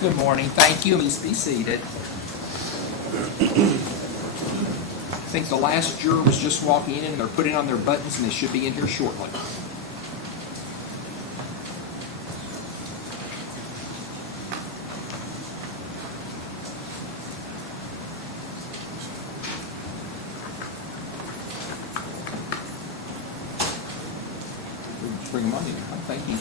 Good morning. Thank you. Please be seated. I think the last juror was just walking in and they're putting on their buttons and they should be in here shortly. Bring them on in. Thank you.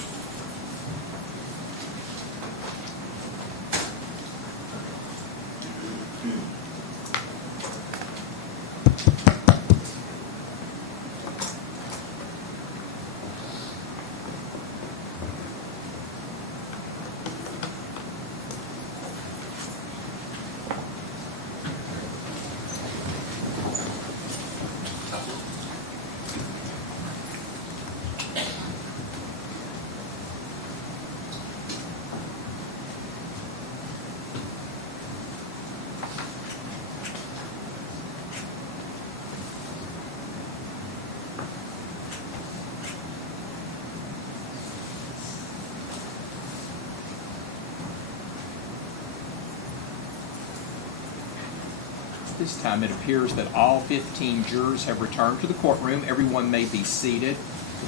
This time it appears that all 15 jurors have returned to the courtroom. Everyone may be seated.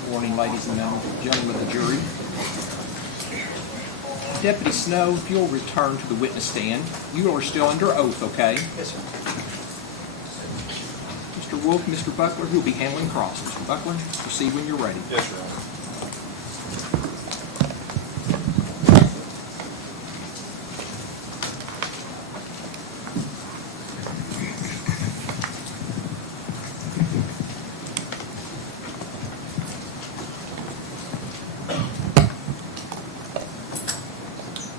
Good morning, ladies and gentlemen of the jury. Deputy Snow, if you'll return to the witness stand. You are still under oath, okay? Yes, sir. Mr. Wolf, Mr. Buckler, who will be handling cross. Mr. Buckler, proceed when you're ready. Yes, Your Honor.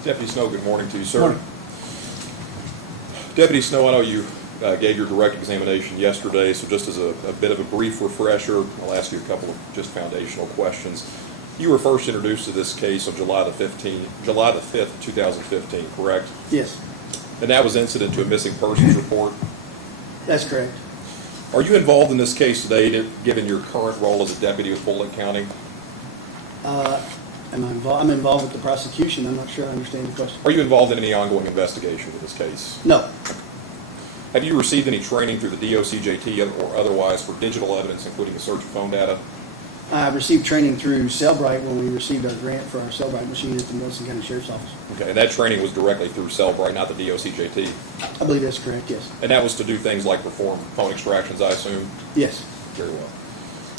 Deputy Snow, good morning to you, sir. Morning. Deputy Snow, I know you gave your direct examination yesterday, so just as a bit of a brief refresher, I'll ask you a couple of just foundational questions. You were first introduced to this case on July the 5th, 2015, correct? Yes, And that was incident to a missing persons report. that's correct. Are you involved in this case today, given your current role as a deputy with Bullitt County? Am I involved? I'm involved with the prosecution. I'm not sure I understand the question. Are you involved in any ongoing investigation of this case? No, Have you received any training through the DOCJT or otherwise for digital evidence, including the search of phone data? I received training through Cellbrite when we received our grant for our Cellbrite machine at the Lawson County Sheriff's Office. Okay, and that training was directly through Cellbrite, not the DOCJT? I believe that's correct, yes. And that was to do things like perform phone extractions, I assume? Yes, Very well.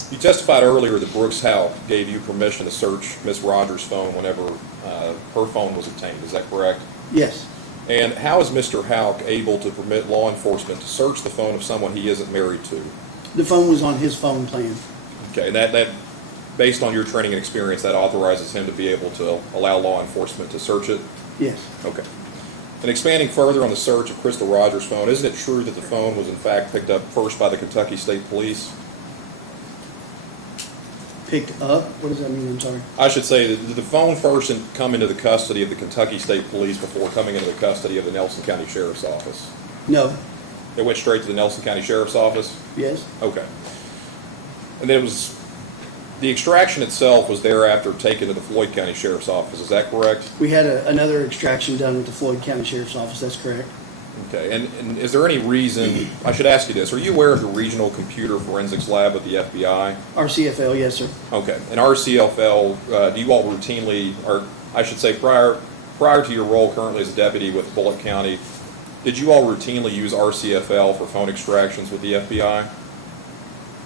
You testified earlier that Brooks Howe gave you permission to search Ms. Rogers' phone whenever her phone was obtained. Is that correct? yes. And how is Mr. Houck able to permit law enforcement to search the phone of someone he isn't married to? The phone was on his phone plan. Okay, and that based on your training and experience, that authorizes him to be able to allow law enforcement to search it? Yes, Okay. And expanding further on the search of Crystal Rogers' phone, isn't it true that the phone was in fact picked up first by the Kentucky State Police? picked up. What does that mean? I'm sorry. I should say that the phone first come into the custody of the Kentucky State Police before coming into the custody of the Nelson County Sheriff's Office. No, It went straight to the Nelson County Sheriff's Office? yes, Okay. And then the extraction itself was thereafter taken to the Floyd County Sheriff's Office, is that correct? we had another extraction done at the Floyd County Sheriff's Office. That's correct. Okay, and is there any reason, I should ask you this, are you aware of the Regional Computer Forensics Lab at the FBI? RCFL, yes, sir. Okay, and RCFL, do you all routinely, or I should say prior to your role currently as a deputy with Bullitt County, did you all routinely use RCFL for phone extractions with the FBI?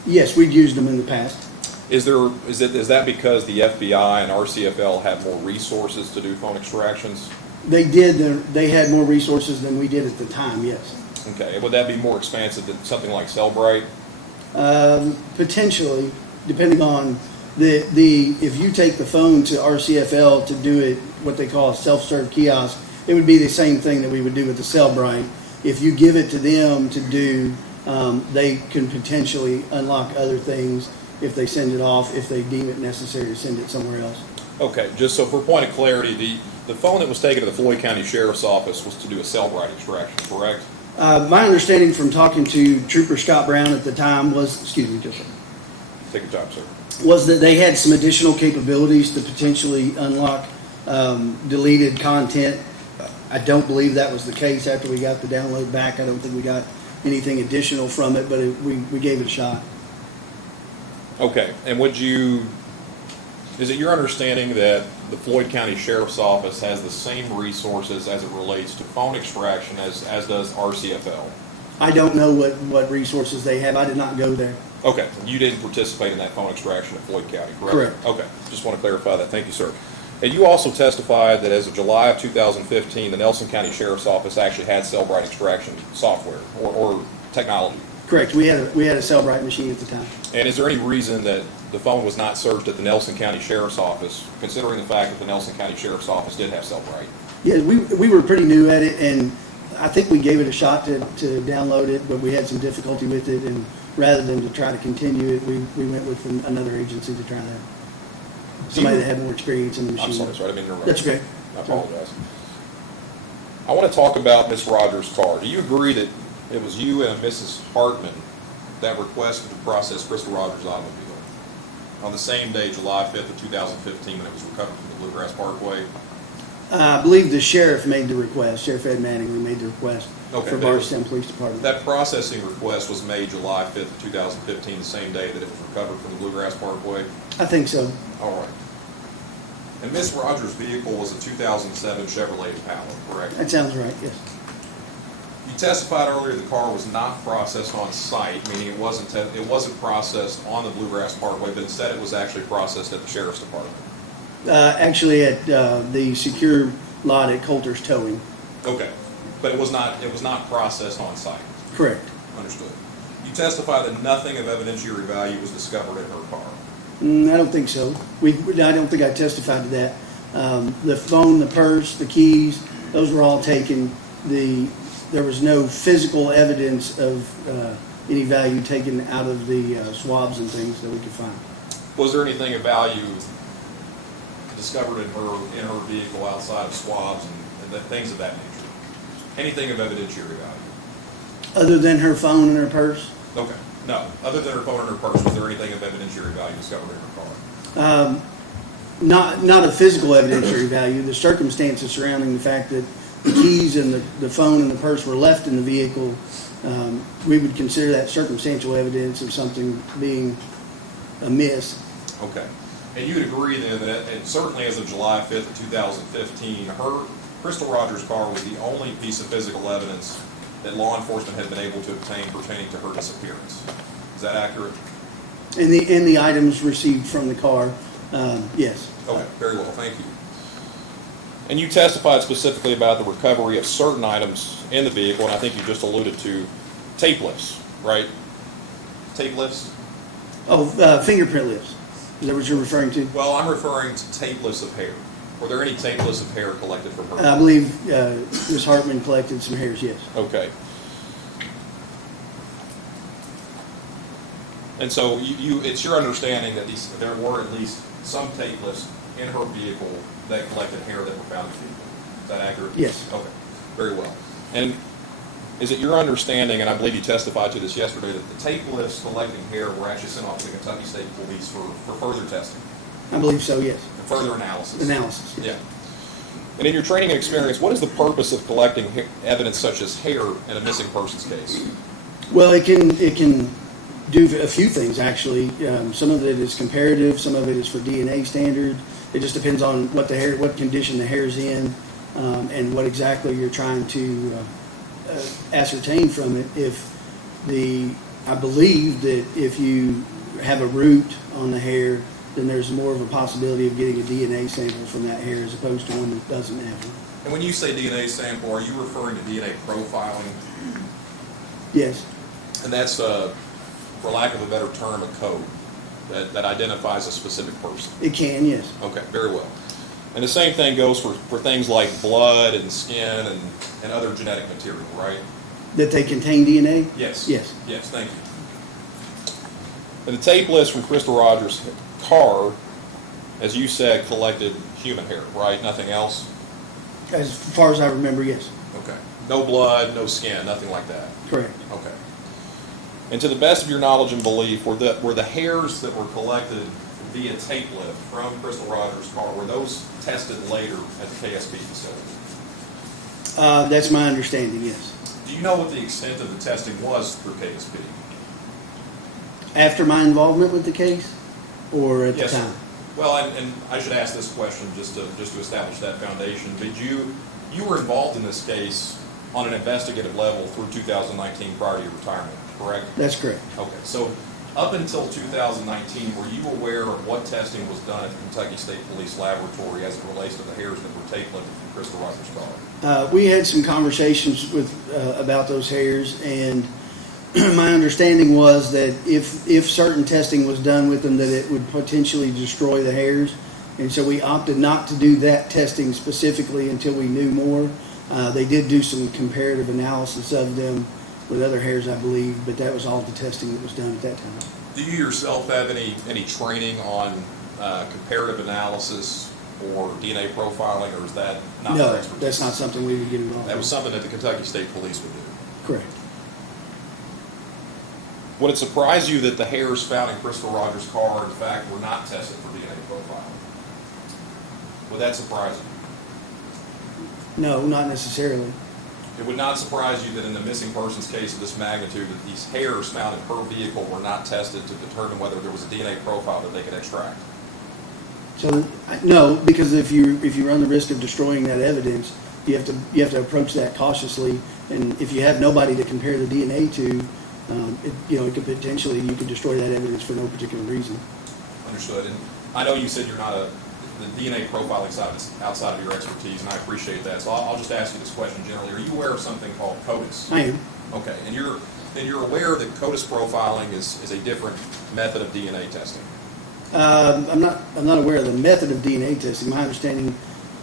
Yes, we'd used them in the past. Is that because the FBI and RCFL had more resources to do phone extractions? They did. They had more resources than we did at the time, yes. Okay, and would that be more expansive than something like Cellbrite? Potentially, depending on if you take the phone to RCFL to do it, what they call a self-serve kiosk, it would be the same thing that we would do with the Cellbrite. If you give it to them to do, they can potentially unlock other things if they send it off, if they deem it necessary to send it somewhere else. Okay, just so for a point of clarity, the phone that was taken to the Floyd County Sheriff's Office was to do a Cellbrite extraction, correct? My understanding from talking to Trooper Scott Brown at the time was, excuse me, just a second, Take your time, sir. was that they had some additional capabilities to potentially unlock deleted content I don't believe that was the case after we got the download back. I don't think we got anything additional from it, but we gave it a shot. Okay, and is it your understanding that the Floyd County Sheriff's Office has the same resources as it relates to phone extraction as does RCFL? I don't know what resources they have. I did not go there. Okay, you didn't participate in that phone extraction at Floyd County, correct? Correct. Okay, just want to clarify that. Thank you, sir. And you also testified that as of July of 2015, the Nelson County Sheriff's Office actually had Cellbrite extraction software or technology. Correct. We had a Cellbrite machine at the time. And is there any reason that the phone was not searched at the Nelson County Sheriff's Office, considering the fact that the Nelson County Sheriff's Office did have Cellbrite? Yeah, we were pretty new at it, and I think we gave it a shot to download it, but we had some difficulty with it, and rather than to try to continue it, we went with another agency to try to somebody that had more experience in the machine. I'm sorry, I didn't mean to interrupt. That's okay. I apologize. I want to talk about Miss Rogers' car. Do you agree that it was you and Mrs. Hartman that requested to process Crystal Rogers' automobile on the same day, July 5th of 2015, when it was recovered from the Bluegrass Parkway? I believe the sheriff made the request. Sheriff Ed Mattingly made the request for Bardstown Police Department. That processing request was made July 5th of 2015, the same day that it was recovered from the Bluegrass Parkway? I think so. All right. And Miss Rogers' vehicle was a 2007 Chevrolet Impala, correct? That sounds right, yes. You testified earlier the car was not processed on site, meaning it wasn't processed on the Bluegrass Parkway, but instead it was actually processed at the Sheriff's Department. Actually, at the secure lot at Coulter's Towing. Okay, but it was not processed on site. Correct. Understood. You testified that nothing of evidentiary value was discovered in her car. I don't think so. I don't think I testified to that. The phone, the purse, the keys, those were all taken. There was no physical evidence of any value taken out of the swabs and things that we could find. Was there anything of value discovered in her vehicle outside of swabs and things of that nature? Anything of evidentiary value? Other than her phone and her purse? Okay. No. Other than her phone and her purse, was there anything of evidentiary value discovered in her car? Not a physical evidentiary value. The circumstances surrounding the fact that the keys and the phone and the purse were left in the vehicle, we would consider that circumstantial evidence of something being amiss. Okay. And you would agree then that certainly as of July 5th of 2015, Crystal Rogers' car was the only piece of physical evidence that law enforcement had been able to obtain pertaining to her disappearance. Is that accurate? And the items received from the car, yes. Okay, very well, thank you. And you testified specifically about the recovery of certain items in the vehicle, and I think you just alluded to tape lifts, right? Tape lifts? Oh, fingerprint lifts. Is that what you're referring to? Well, I'm referring to tape lifts of hair. Were there any tape lifts of hair collected from her? I believe Ms. Hartman collected some hairs, yes. Okay. And so it's your understanding that there were at least some tape lifts in her vehicle that collected hair that were found in the vehicle. Is that accurate? Yes. Okay, very well. And is it your understanding, and I believe you testified to this yesterday, that the tape lifts collecting hair were actually sent off to the Kentucky State Police for further testing? I believe so, yes. And further analysis? Analysis. Yeah. And in your training and experience, what is the purpose of collecting evidence such as hair in a missing persons case? Well, it can do a few things, actually. Some of it is comparative, some of it is for DNA standard. It just depends on what condition the hair's in, and what exactly you're trying to ascertain from it. I believe that if you have a root on the hair, then there's more of a possibility of getting a DNA sample from that hair as opposed to one that doesn't have one. And when you say DNA sample, are you referring to DNA profiling? Yes. And that's, for lack of a better term, a code that identifies a specific person? It can, yes. Okay, very well. And the same thing goes for things like blood and skin and other genetic material, right? That they contain DNA? Yes. Yes. Yes, thank you. And the tape list from Crystal Rogers' car, as you said, collected human hair, right? Nothing else? As far as I remember, yes. Okay. No blood, no skin, nothing like that? Correct. Okay. And to the best of your knowledge and belief, were the hairs that were collected via tape lift from Crystal Rogers' car, were those tested later at the KSP facility? That's my understanding, yes. Do you know what the extent of the testing was through KSP? After my involvement with the case, or at Yes, the sir. time? Well, and I should ask this question just to establish that foundation. Did you were involved in this case on an investigative level through 2019 prior to your retirement, correct? That's correct. Okay, so up until 2019, were you aware of what testing was done at the Kentucky State Police Laboratory as it relates to the hairs that were tape lifted from Crystal Rogers' car? We had some conversations with about those hairs, and my understanding was that if certain testing was done with them, that it would potentially destroy the hairs, and so we opted not to do that testing specifically until we knew more. They did do some comparative analysis of them with other hairs, I believe, but that was all the testing that was done at that time. Do you yourself have any training on comparative analysis or DNA profiling, or is that not your No, expertise? that's not something we would get involved in. That was something that the Kentucky State Police would do. Correct. Would it surprise you that the hairs found in Crystal Rogers' car, in fact, were not tested for DNA profiling? Would that surprise you? No, not necessarily. It would not surprise you that in the missing persons case of this magnitude, that these hairs found in her vehicle were not tested to determine whether there was a DNA profile that they could extract. So no, because if you run the risk of destroying that evidence, you have to approach that cautiously. And if you have nobody to compare the DNA to, it could potentially, you could destroy that evidence for no particular reason. Understood. And I know you said you're not the DNA profiling side is outside of your expertise, and I appreciate that. So I'll just ask you this question generally. Are you aware of something called CODIS? I am. Okay, and you're aware that CODIS profiling is a different method of DNA testing? I'm not aware of the method of DNA testing. My understanding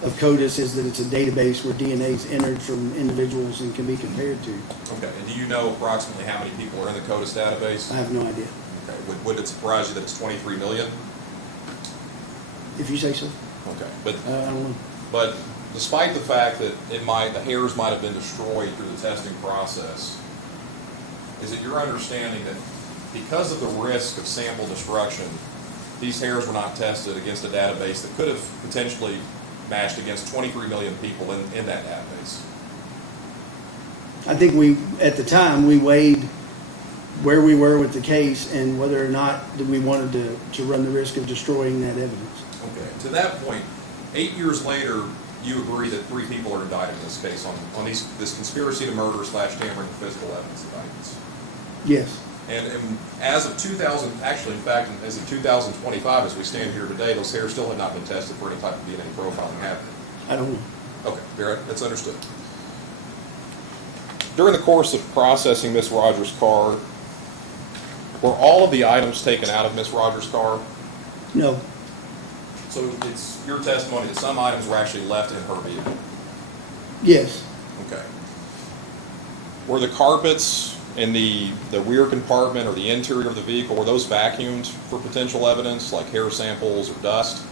of CODIS is that it's a database where DNA is entered from individuals and can be compared to. Okay, and do you know approximately how many people are in the CODIS database? I have no idea. Okay, would it surprise you that it's 23 million? If you say so. Okay, but I don't know. But despite the fact that the hairs might have been destroyed through the testing process, is it your understanding that because of the risk of sample destruction, these hairs were not tested against a database that could have potentially matched against 23 million people in that database? I think at the time, we weighed where we were with the case and whether or not that we wanted to run the risk of destroying that evidence. Okay, to that point, 8 years later, you agree that 3 people are indicted in this case on this conspiracy to murder / tampering with physical evidence indictments. Yes. And as of 2000, actually, in fact, as of 2025, as we stand here today, those hairs still have not been tested for any type of DNA profiling, have they? I don't know. Okay, that's understood. During the course of processing Miss Rogers' car, were all of the items taken out of Miss Rogers' car? No. So it's your testimony that some items were actually left in her vehicle? Yes. Okay. Were the carpets in the rear compartment or the interior of the vehicle, were those vacuumed for potential evidence, like hair samples or dust?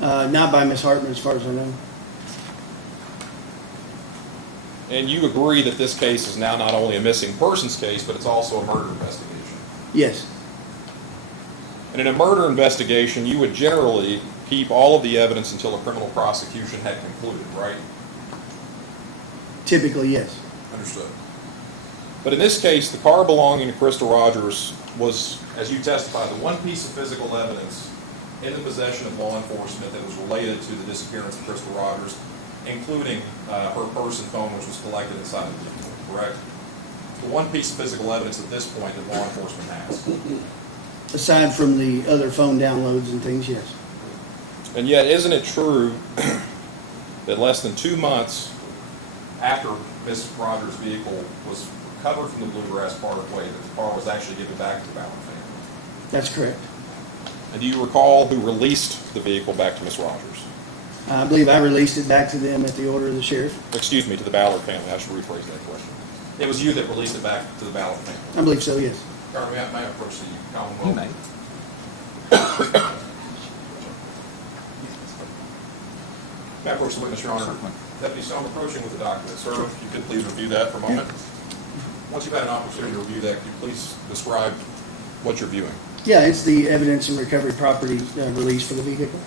Not by Miss Hartman, as far as I know. And you agree that this case is now not only a missing persons case, but it's also a murder investigation? Yes. And in a murder investigation, you would generally keep all of the evidence until a criminal prosecution had concluded, right? Typically, yes. Understood. But in this case, the car belonging to Crystal Rogers was, as you testified, the one piece of physical evidence in the possession of law enforcement that was related to the disappearance of Crystal Rogers, including her purse and phone, which was collected inside the vehicle, correct? The one piece of physical evidence at this point that law enforcement has. Aside from the other phone downloads and things, yes. And yet, isn't it true that less than 2 months after Miss Rogers' vehicle was recovered from the Bluegrass Parkway, that the car was actually given back to the Ballard family? That's correct. And do you recall who released the vehicle back to Miss Rogers? I believe I released it back to them at the order of the sheriff. Excuse me, to the Ballard family. I should rephrase that question. It was you that released it back to the Ballard family. I believe so, yes. May I approach the Commonwealth? You may. May I approach the witness, Your Honor? Deputy Stone, approaching with the document. Sir, if you could please review that for a moment. Once you've had an opportunity to review that, could you please describe what you're viewing? Yeah, it's the evidence and recovery property release for the vehicle.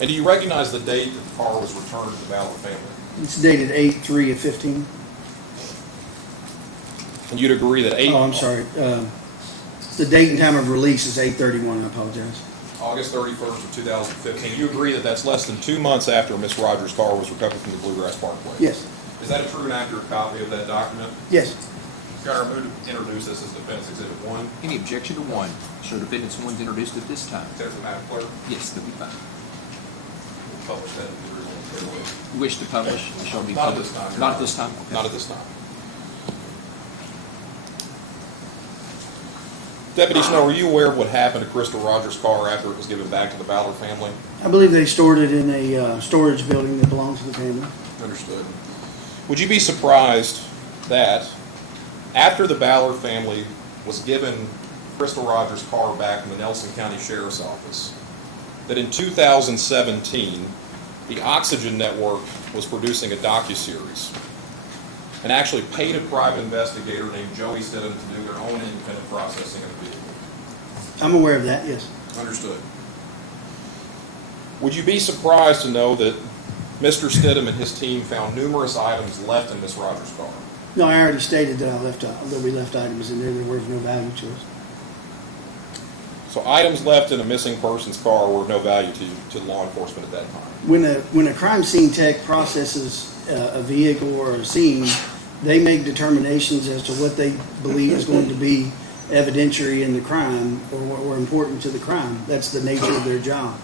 And do you recognize the date that the car was returned to the Ballard family? It's dated 8/3/15. And you'd agree that Oh, I'm sorry. The date and time of release is 8/31. I apologize. August 31st of 2015, you agree that that's less than 2 months after Miss Rogers' car was recovered from the Bluegrass Parkway? Yes. Is that a true and accurate copy of that document? Yes. Your Honor, move to introduce this as Defense Exhibit 1. Any objection to one? Show defendant's one's introduced at this time. There's the Madam Clerk. Yes, that'll be fine. We'll publish that in the original clearly. You wish to publish? It shall be Not at published. this time, Your Not Honor. at this time? Okay. Not at this time. Deputy Snow, are you aware of what happened to Crystal Rogers' car after it was given back to the Ballard family? I believe they stored it in a storage building that belongs to the family. Understood. Would you be surprised that after the Ballard family was given Crystal Rogers' car back from the Nelson County Sheriff's Office, that in 2017, the Oxygen Network was producing a docuseries and actually paid a private investigator named Joey Stidham to do their own independent processing of the vehicle? I'm aware of that, yes. Understood. Would you be surprised to know that Mr. Stidham and his team found numerous items left in Miss Rogers' car? No, I already stated that we left items in there that were of no value to us. So items left in a missing person's car were of no value to law enforcement at that time? When a crime scene tech processes a vehicle or a scene, they make determinations as to what they believe is going to be evidentiary in the crime or important to the crime. That's the nature of their job.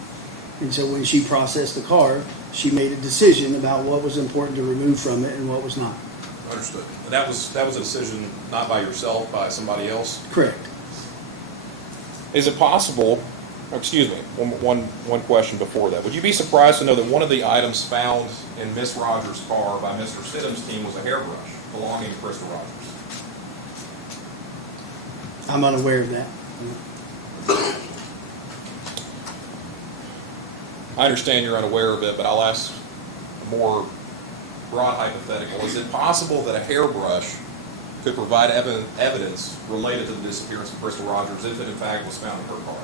And so when she processed the car, she made a decision about what was important to remove from it and what was not. Understood. And that was a decision not by yourself, by somebody else? Correct. Is it possible, excuse me, one question before that. Would you be surprised to know that one of the items found in Miss Rogers' car by Mr. Stidham's team was a hairbrush belonging to Crystal Rogers? I'm unaware of that. I understand you're unaware of it, but I'll ask a more broad hypothetical. Is it possible that a hairbrush could provide evidence related to the disappearance of Crystal Rogers if it in fact was found in her car?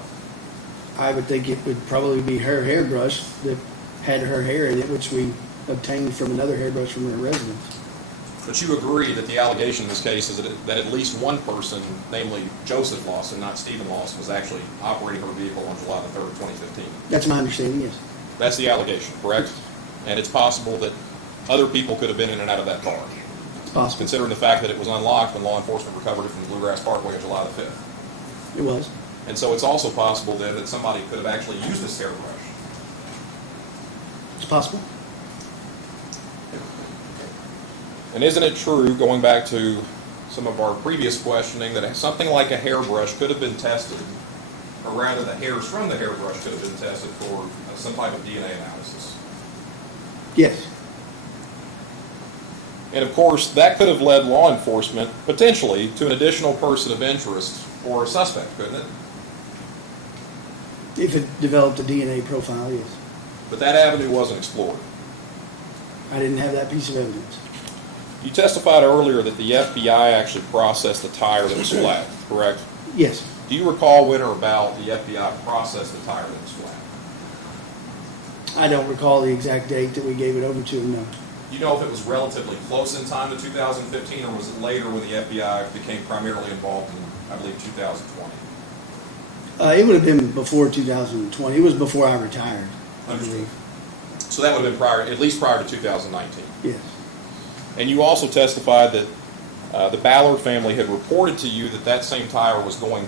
I would think it would probably be her hairbrush that had her hair in it, which we obtained from another hairbrush from her residence. But you agree that the allegation in this case is that at least one person, namely Joseph Lawson, not Stephen Lawson, was actually operating her vehicle on July the 3rd, 2015. That's my understanding, yes. That's the allegation, correct? And it's possible that other people could have been in and out of that car, It's possible. considering the fact that it was unlocked when law enforcement recovered it from the Bluegrass Parkway on July the 5th. It was. And so it's also possible then that somebody could have actually used this hairbrush. It's possible. And isn't it true, going back to some of our previous questioning, that something like a hairbrush could have been tested, or rather the hairs from the hairbrush could have been tested for some type of DNA analysis? Yes. And of course, that could have led law enforcement, potentially, to an additional person of interest or a suspect, couldn't it? If it developed a DNA profile, yes. But that avenue wasn't explored. I didn't have that piece of evidence. You testified earlier that the FBI actually processed the tire that was flat, correct? Yes. Do you recall when or about the FBI processed the tire that was flat? I don't recall the exact date that we gave it over to him, no. Do you know if it was relatively close in time to 2015, or was it later when the FBI became primarily involved in, I believe, 2020? It would have been before 2020. It was before I retired, I Understood. believe. So that would have been prior, at least prior to 2019. Yes. And you also testified that the Ballard family had reported to you that that same tire was going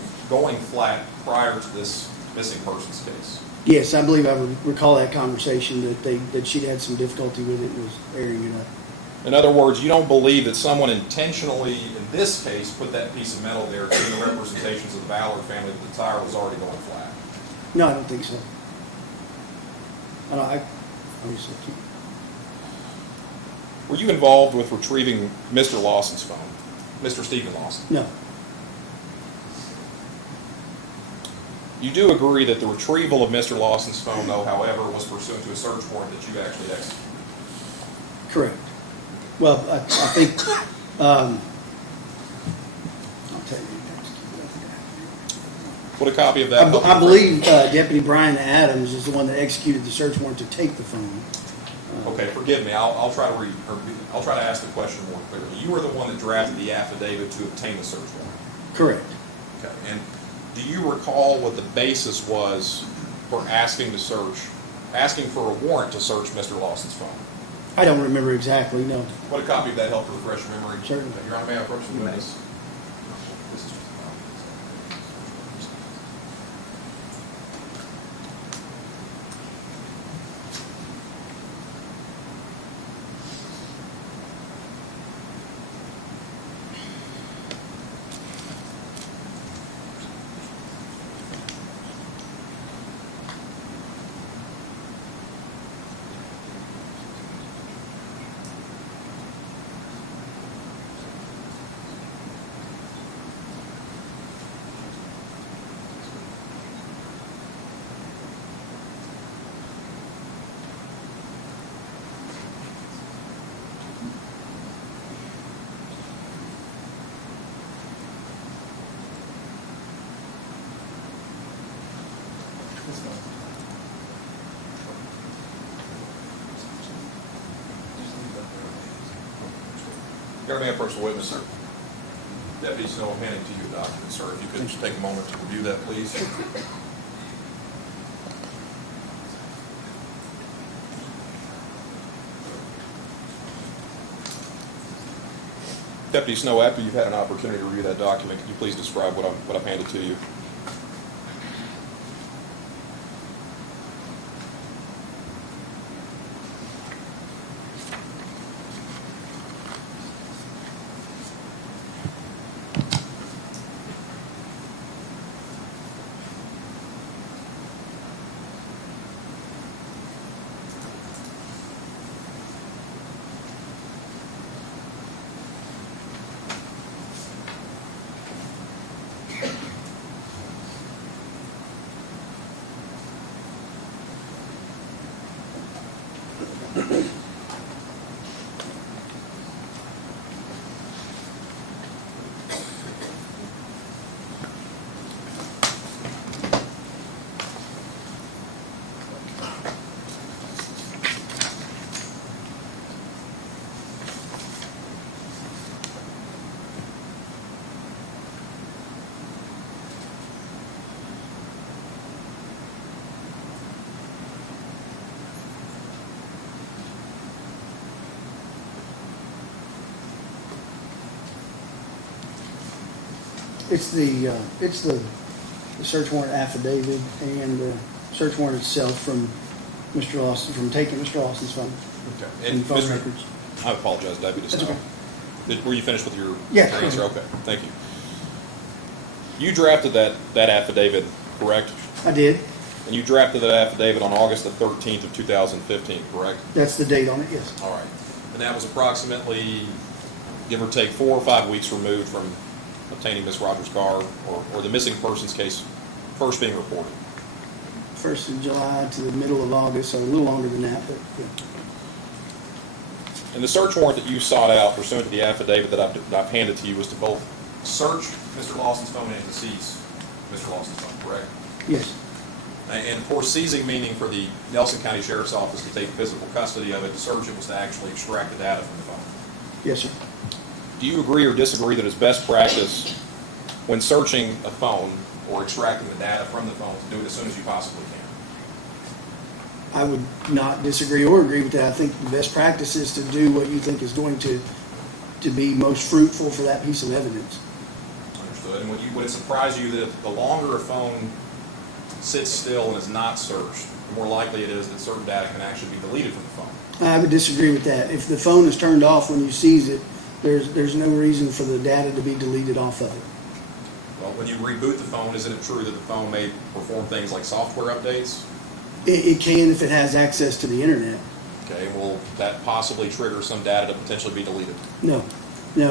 flat prior to this missing persons case. Yes, I believe I would recall that conversation that she'd had some difficulty with it and was airing it up. In other words, you don't believe that someone intentionally, in this case, put that piece of metal there to the representations of the Ballard family that the tire was already going flat? No, I don't think so. I obviously can't. Were you involved with retrieving Mr. Lawson's phone, Mr. Stephen Lawson? No. You do agree that the retrieval of Mr. Lawson's phone, though, however, was pursuant to a search warrant that you actually executed? Correct. Well, I think, I'll tell you. Would a copy of that? I believe Deputy Brian Adams is the one that executed the search warrant to take the phone. Okay, forgive me, I'll try to ask the question more clearly. You were the one that drafted the affidavit to obtain the search warrant? Correct. Okay, and do you recall what the basis was for asking for a warrant to search Mr. Lawson's phone? I don't remember exactly, no. Would a copy of that help to refresh your memory? Certainly. Your Honor, may I approach the witness? Your Honor, may I approach the witness, sir? Deputy Snow, I'm handing to you a document, sir. If you could just take a moment to review that, please. Deputy Snow, after you've had an opportunity to review that document, can you please describe what I've handed to you? It's the search warrant affidavit and the search warrant itself from Mr. Lawson, from taking Mr. Lawson's phone. Okay. And phone Mr. records. I apologize, Deputy That's Snow. okay. Were you finished with your Yes. answer? Okay, thank you. You drafted that affidavit, correct? I did. And you drafted that affidavit on August the 13th of 2015, correct? That's the date on it, yes. All right. And that was approximately, give or take, 4 or 5 weeks removed from obtaining Miss Rogers' car or the missing persons case first being reported. 1st of July to the middle of August, so a little longer than that, but yeah. And the search warrant that you sought out pursuant to the affidavit that I've handed to you was to both search Mr. Lawson's phone and to seize Mr. Lawson's phone, correct? Yes. And for seizing, meaning for the Nelson County Sheriff's Office to take physical custody of it, to search it was to actually extract the data from the phone. Yes, sir. Do you agree or disagree that it's best practice when searching a phone or extracting the data from the phone to do it as soon as you possibly can? I would not disagree or agree with that. I think the best practice is to do what you think is going to be most fruitful for that piece of evidence. Understood. And would it surprise you that the longer a phone sits still and is not searched, the more likely it is that certain data can actually be deleted from the phone? I would disagree with that. If the phone is turned off when you seize it, there's no reason for the data to be deleted off of it. Well, when you reboot the phone, isn't it true that the phone may perform things like software updates? It can if it has access to the internet. Okay, will that possibly trigger some data to potentially be deleted? No,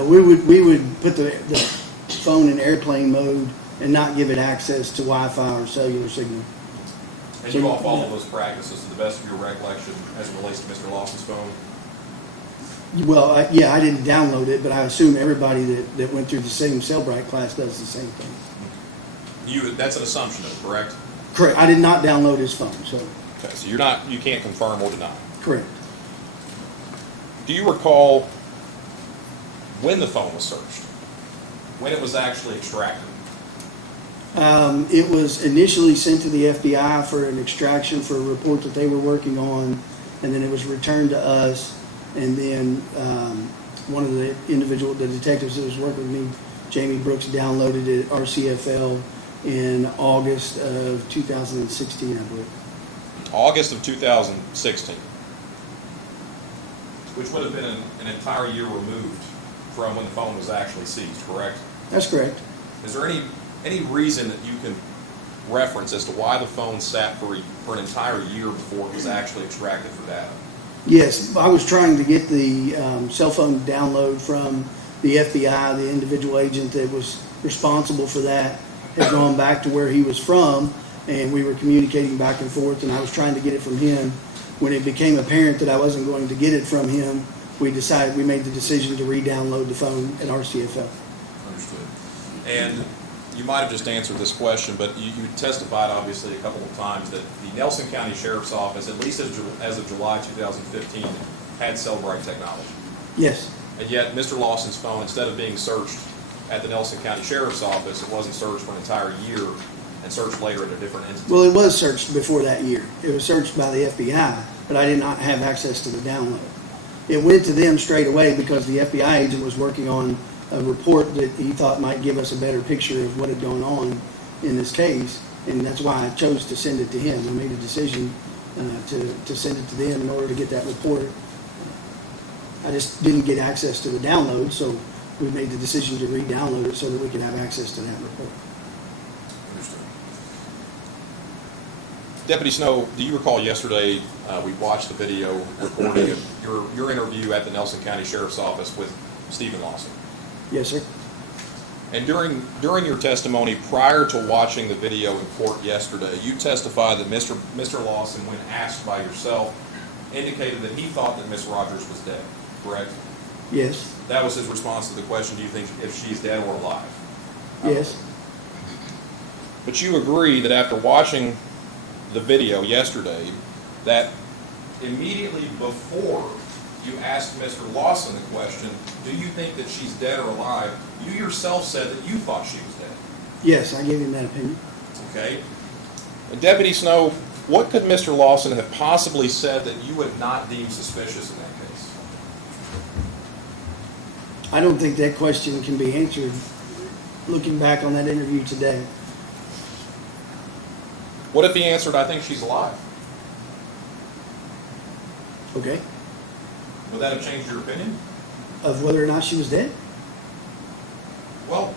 we would put the phone in airplane mode and not give it access to Wi-Fi or cellular signal. And you all follow those practices to the best of your recollection as it relates to Mr. Lawson's phone? Well, yeah, I didn't download it, but I assume everybody that went through the same Cellbrite class does the same thing. That's an assumption, though, correct? Correct. I did not download his phone, so. Okay, so you can't confirm or deny. Correct. Do you recall when the phone was searched? When it was actually extracted? It was initially sent to the FBI for an extraction for a report that they were working on, and then it was returned to us, and then one of the detectives that was working with me, Jamie Brooks, downloaded it at RCFL in August of 2016, I believe. August of 2016, which would have been an entire year removed from when the phone was actually seized, correct? That's correct. Is there any reason that you can reference as to why the phone sat for an entire year before it was actually extracted for data? Yes, I was trying to get the cell phone download from the FBI. The individual agent that was responsible for that had gone back to where he was from, and we were communicating back and forth, and I was trying to get it from him. When it became apparent that I wasn't going to get it from him, we made the decision to re-download the phone at RCFL. Understood. And you might have just answered this question, but you testified obviously a couple of times that the Nelson County Sheriff's Office, at least as of July 2015, had Cellbrite technology. Yes. And yet Mr. Lawson's phone, instead of being searched at the Nelson County Sheriff's Office, it wasn't searched for an entire year and searched later at a different entity. Well, it was searched before that year. It was searched by the FBI, but I did not have access to the download. It went to them straight away because the FBI agent was working on a report that he thought might give us a better picture of what had gone on in this case, and that's why I chose to send it to him. I made a decision to send it to them in order to get that report. I just didn't get access to the download, so we made the decision to re-download it so that we could have access to that report. Understood. Deputy Snow, do you recall yesterday we watched the video recording of your interview at the Nelson County Sheriff's Office with Stephen Lawson? Yes, sir. And during your testimony prior to watching the video in court yesterday, you testified that Mr. Lawson, when asked by yourself, indicated that he thought that Miss Rogers was dead, correct? Yes. That was his response to the question, do you think if she's dead or alive? Yes. But you agree that after watching the video yesterday, that immediately before you asked Mr. Lawson the question, do you think that she's dead or alive, you yourself said that you thought she was dead. Yes, I gave him that opinion. Okay. And Deputy Snow, what could Mr. Lawson have possibly said that you would not deem suspicious in that case? I don't think that question can be answered looking back on that interview today. What if he answered, I think she's alive? Okay. Would that have changed your opinion? Of whether or not she was dead? Well,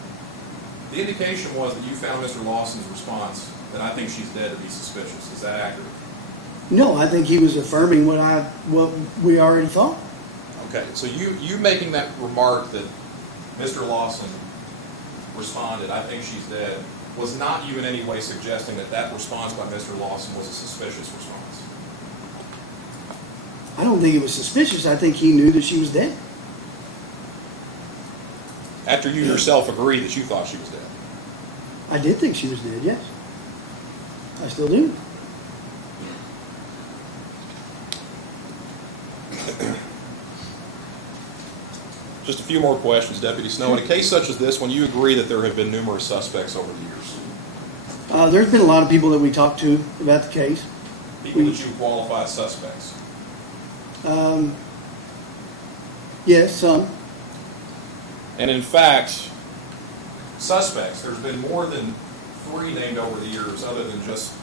the indication was that you found Mr. Lawson's response that I think she's dead to be suspicious. Is that accurate? No, I think he was affirming what we already thought. Okay, so you making that remark that Mr. Lawson responded, I think she's dead, was not you in any way suggesting that that response by Mr. Lawson was a suspicious response? I don't think it was suspicious. I think he knew that she was dead. After you yourself agreed that you thought she was dead? I did think she was dead, yes. I still do. Just a few more questions, Deputy Snow. In a case such as this one, you agree that there have been numerous suspects over the years? There's been a lot of people that we talked to about the case. People that you qualify as suspects? Yes, some. And in fact, suspects, there's been more than 3 named over the years other than just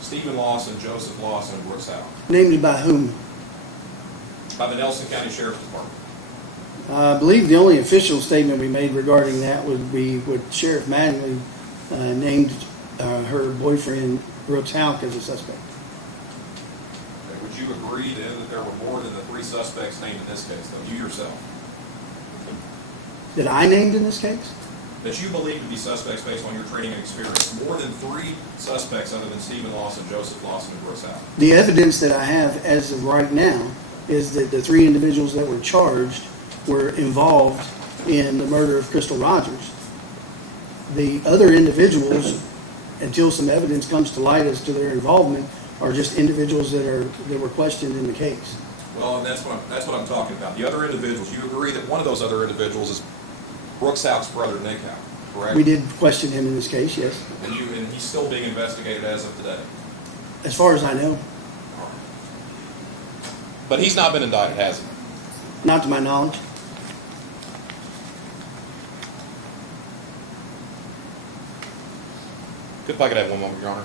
Stephen Lawson, Joseph Lawson, and Brooks Howe. Named by whom? By the Nelson County Sheriff's Department. I believe the only official statement we made regarding that would be what Sheriff Mattingly named her boyfriend, Brooks Howe, as a suspect. Okay, would you agree then that there were more than the 3 suspects named in this case, though, you yourself? That I named in this case? That you believe to be suspects based on your training and experience, more than 3 suspects other than Stephen Lawson, Joseph Lawson, and Brooks Howe? The evidence that I have as of right now is that the 3 individuals that were charged were involved in the murder of Crystal Rogers. The other individuals, until some evidence comes to light as to their involvement, are just individuals that were questioned in the case. Well, and that's what I'm talking about. The other individuals, you agree that one of those other individuals is Brooks Houck's brother, Nick Houck, correct? We did question him in this case, yes. And he's still being investigated as of today. As far as I know, But he's not been indicted, has he? not to my knowledge. If I could have one moment, Your Honor.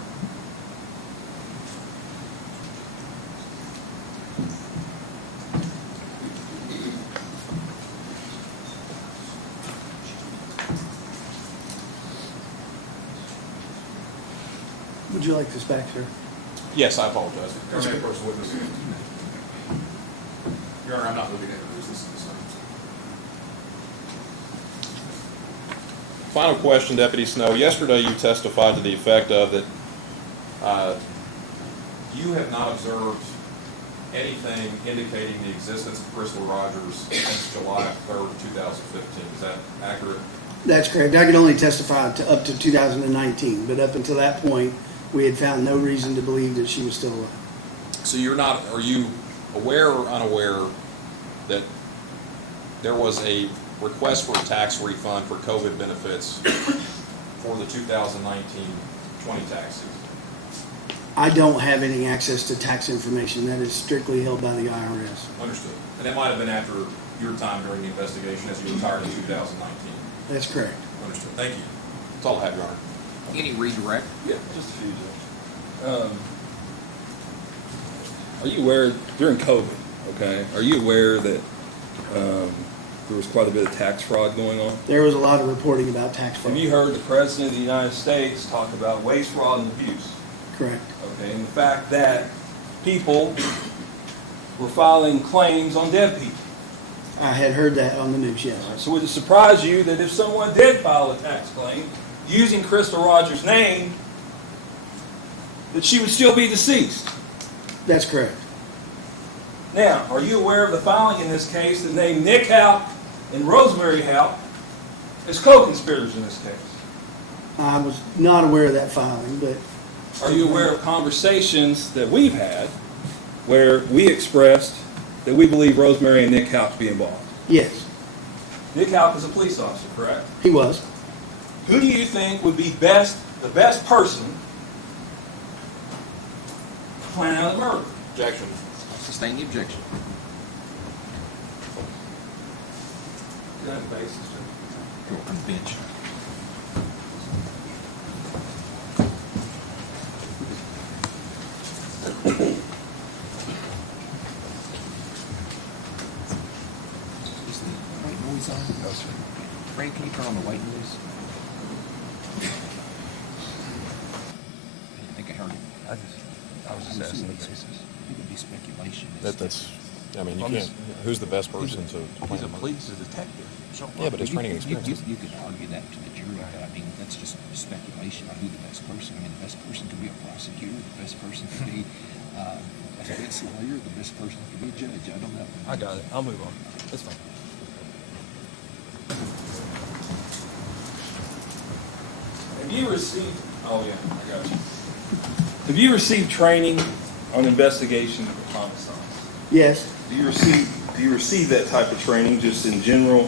Would you like this back, sir? Yes, I apologize. Your Honor, first witness. Your Honor, I'm not moving to introduce this. Final question, Deputy Snow. Yesterday you testified to the effect of that you have not observed anything indicating the existence of Crystal Rogers since July 3rd, 2015. Is that accurate? That's correct. I could only testify to up to 2019, but up until that point, we had found no reason to believe that she was still alive. So are you aware or unaware that there was a request for a tax refund for COVID benefits for the 2019-20 tax season? I don't have any access to tax information. That is strictly held by the IRS. Understood. And that might have been after your time during the investigation as you retired in 2019. That's correct. Understood. Thank you. That's all I have, Your Honor. Any redirect? Yeah, just a few, Judge. Are you aware, during COVID, okay, are you aware that there was quite a bit of tax fraud going on? There was a lot of reporting about tax fraud. Have you heard the President of the United States talk about waste, fraud, and abuse? Correct. Okay, and the fact that people were filing claims on dead people. I had heard that on the news, yes. So would it surprise you that if someone did file a tax claim using Crystal Rogers' name, that she would still be deceased? That's correct. Now, are you aware of the filing in this case that named Nick Houck and Rosemary Houck as co-conspirators in this case? I was not aware of that filing, but Are you aware of conversations that we've had where we expressed that we believe Rosemary and Nick Houck to be involved? yes, Nick Houck is a police officer, correct? he was. Who do you think would be the best person to plan out a murder? Objection. Sustain the objection. Is that a basis? Go on the bench. Is the white noise on? No, sir. Frank, can you turn on the white noise? I didn't think I heard it. I was just asking the basis. It would be speculation. Who's the best person to He's a police detective. Yeah, but his training experience. You could argue that to the jury, but I mean, that's just speculation on who the best person. I mean, the best person could be a prosecutor, the best person could be a defense lawyer, the best person could be a judge. I don't know. I got it. I'll move on. It's fine. Have you received, oh yeah, I got you. Have you received training on investigation of homicides? Yes, Do you receive that type of training just in general?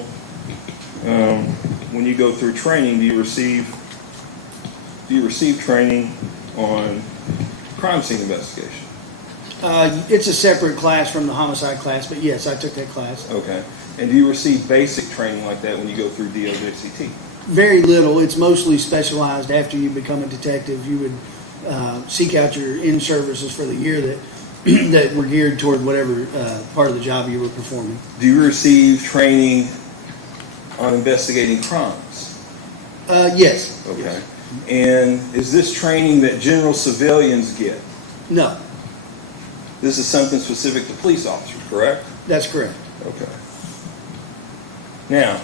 When you go through training, do you receive training on crime scene investigation? it's a separate class from the homicide class, but yes, I took that class. Okay. And do you receive basic training like that when you go through DOJCT? Very little. It's mostly specialized after you become a detective. You would seek out your in-services for the year that that were geared toward whatever part of the job you were performing. Do you receive training on investigating crimes? Yes. Okay. Yes. And is this training that general civilians get? No, This is something specific to police officers, correct? that's correct. Okay. Now,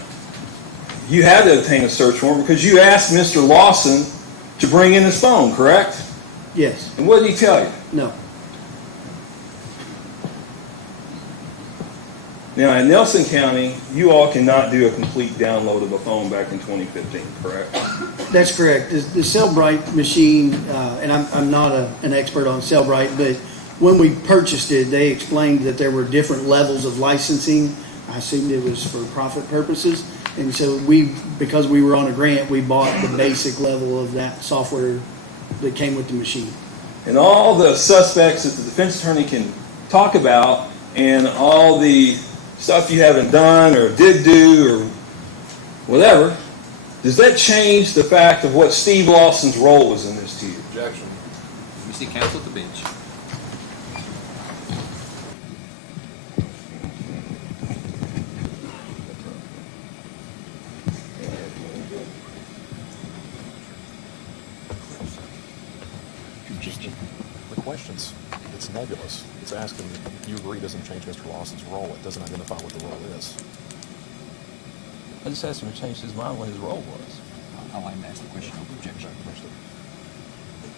you had to obtain a search warrant because you asked Mr. Lawson to bring in his phone, correct? Yes. And what did he tell you? No. Now, in Nelson County, you all cannot do a complete download of a phone back in 2015, correct? That's correct. The Cellbrite machine, and I'm not an expert on Cellbrite, but when we purchased it, they explained that there were different levels of licensing. I assumed it was for profit purposes. And so because we were on a grant, we bought the basic level of that software that came with the machine. And all the suspects that the defense attorney can talk about and all the stuff you haven't done or did do or whatever, does that change the fact of what Steve Lawson's role was in this to you? Objection. We see counsel at the bench. Objection. The questions, it's nebulous. It's asking, you agree doesn't change Mr. Lawson's role. It doesn't identify what the role is. I just asked him to change his mind what his role was. I'll let him ask the question. Objection.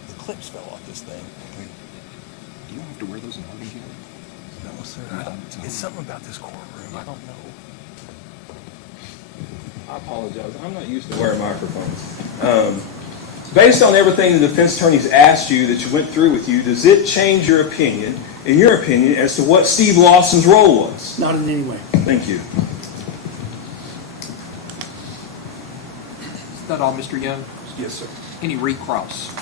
The clips fell off this thing. Do you have to wear those in Hardy here? No, sir. It's something about this courtroom. I don't know. I apologize. I'm not used to wearing microphones. Based on everything the defense attorney's asked you that you went through with you, does it change your opinion, in your opinion, as to what Steve Lawson's role was? Not in any way. Thank you. Is that all, Mr. Young? Yes, sir. Any recross?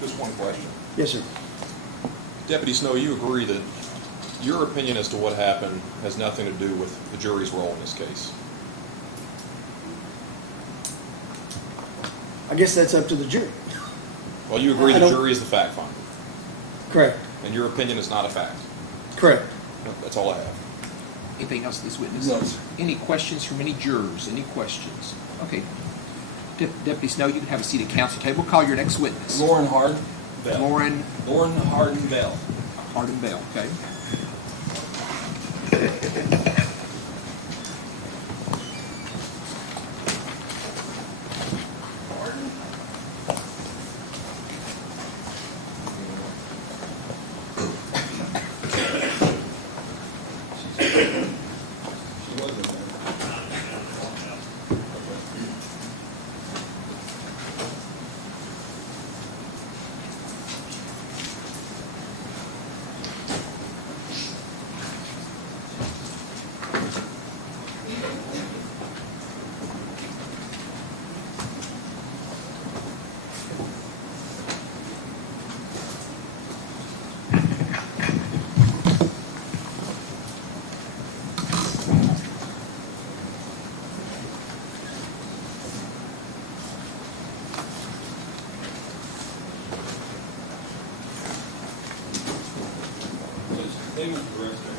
Just one question. Yes, sir. Deputy Snow, you agree that your opinion as to what happened has nothing to do with the jury's role in this case? I guess that's up to the jury. Well, you agree I the don't- jury is the fact finder, Correct. and your opinion is not a fact. Correct. That's all I have. Anything else this witness? No, sir. Any questions from any jurors? Any questions? Okay. Deputy Snow, you can have a seat at council table. Call your next witness. Lauren Harden Bell. Lauren Harden Bell. Harden Bell, okay?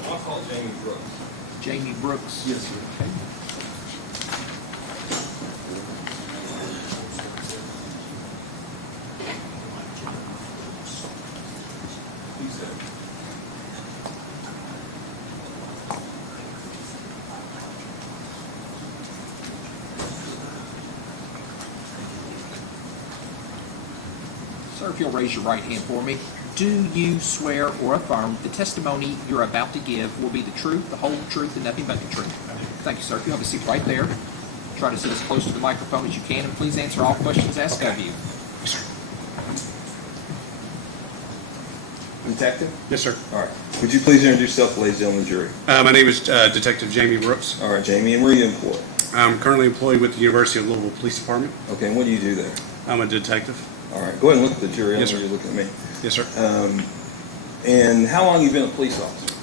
I'll call Jamie Brooks. Jamie Brooks. Yes, sir. Okay. He's there. Sir, if you'll raise your right hand for me. Do you swear or affirm the testimony you're about to give will be the truth, the whole truth, and nothing but the truth? Thank you, sir. If you have a seat right there, try to sit as close to the microphone as you can, and please answer all questions asked of you. Detective? Yes, sir. All right. Would you please introduce yourself, ladies and gentlemen of the jury? My name is Detective Jamie Brooks. All right, Jamie, and where are you employed? I'm currently employed with the University of Louisville Police Department. Okay, and what do you do there? I'm a detective. All right, go ahead and look at the jury. Yes, I know sir. you're looking at me. Yes, sir. And how long have you been a police officer?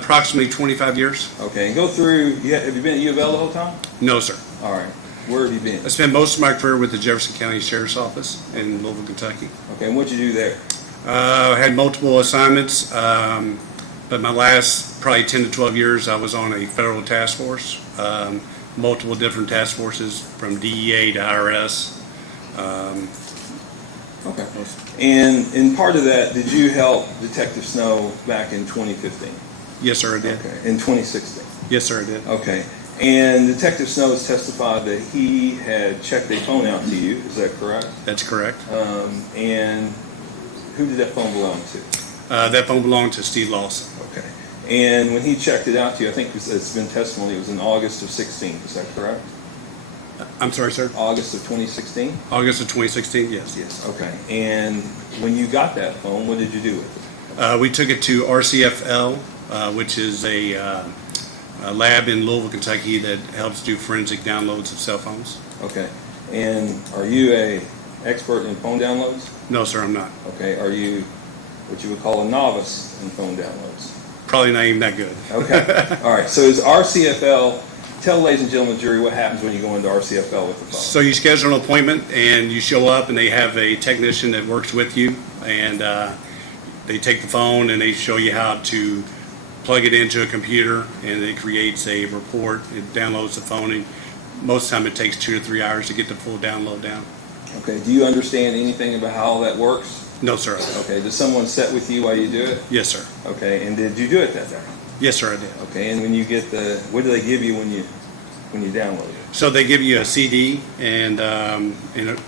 Approximately 25 years. Okay, and go through, have you been at U of L the whole time? No, sir. All right. Where have you been? I spent most of my career with the Jefferson County Sheriff's Office in Louisville, Kentucky. Okay, and what'd you do there? I had multiple assignments, but my last probably 10 to 12 years, I was on a federal task force, multiple different task forces from DEA to IRS. Okay. And in part of that, did you help Detective Snow back in 2015? Yes, sir, I did. Okay. In 2016? Yes, sir, I did. Okay. And Detective Snow has testified that he had checked a phone out to you. Is that correct? That's correct. And who did that phone belong to? That phone belonged to Steve Lawson. Okay. And when he checked it out to you, I think it's been testimony, it was in August of 16. Is that correct? I'm sorry, sir? August of 2016? August of 2016, yes. Yes. Okay. And when you got that phone, what did you do with it? We took it to RCFL, which is a lab in Louisville, Kentucky that helps do forensic downloads of cell phones. Okay. And are you a expert in phone downloads? No, sir, I'm not. Okay. Are you what you would call a novice in phone downloads? Probably not even that good. Okay. All right. So is RCFL, tell the ladies and gentlemen of the jury what happens when you go into RCFL with the phone. So you schedule an appointment and you show up and they have a technician that works with you and they take the phone and they show you how to plug it into a computer and it creates a report. It downloads the phone and most of the time it takes 2 to 3 hours to get the full download down. Okay. Do you understand anything about how all that works? No, sir. Okay. Does someone sit with you while you do it? Yes, sir. Okay. And did you do it that day? Yes, sir, I did. Okay. And when you get what do they give you when you download it? So they give you a CD and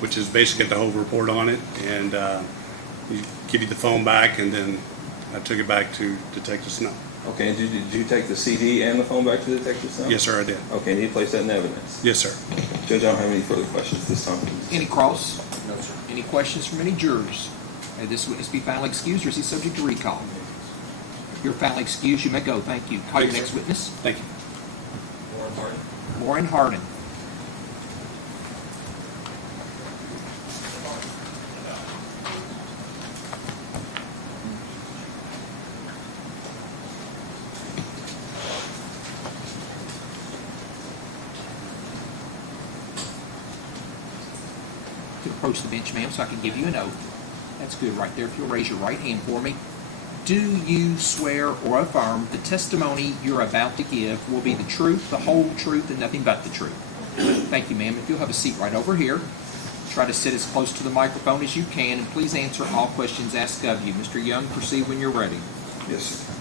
which is basically got the whole report on it and you give you the phone back and then I took it back to Detective Snow. Okay. And did you take the CD and the phone back to Detective Snow? Yes, sir, I did. Okay. And he placed that in evidence? Yes, sir. Judge, I don't have any further questions this time. Any cross? No, sir. Any questions from any jurors? May this witness be finally excused or is he subject to recall? If you're finally excused, you may go. Thank you. Call your next witness. Thank you. Lauren Hardin. To approach the bench, ma'am, so I can give you an oath. That's good right there. If you'll raise your right hand for me. Do you swear or affirm the testimony you're about to give will be the truth, the whole truth, and nothing but the truth? Thank you, ma'am. If you'll have a seat right over here, try to sit as close to the microphone as you can, and please answer all questions asked of you. Mr. Young, proceed when you're ready. Yes, sir.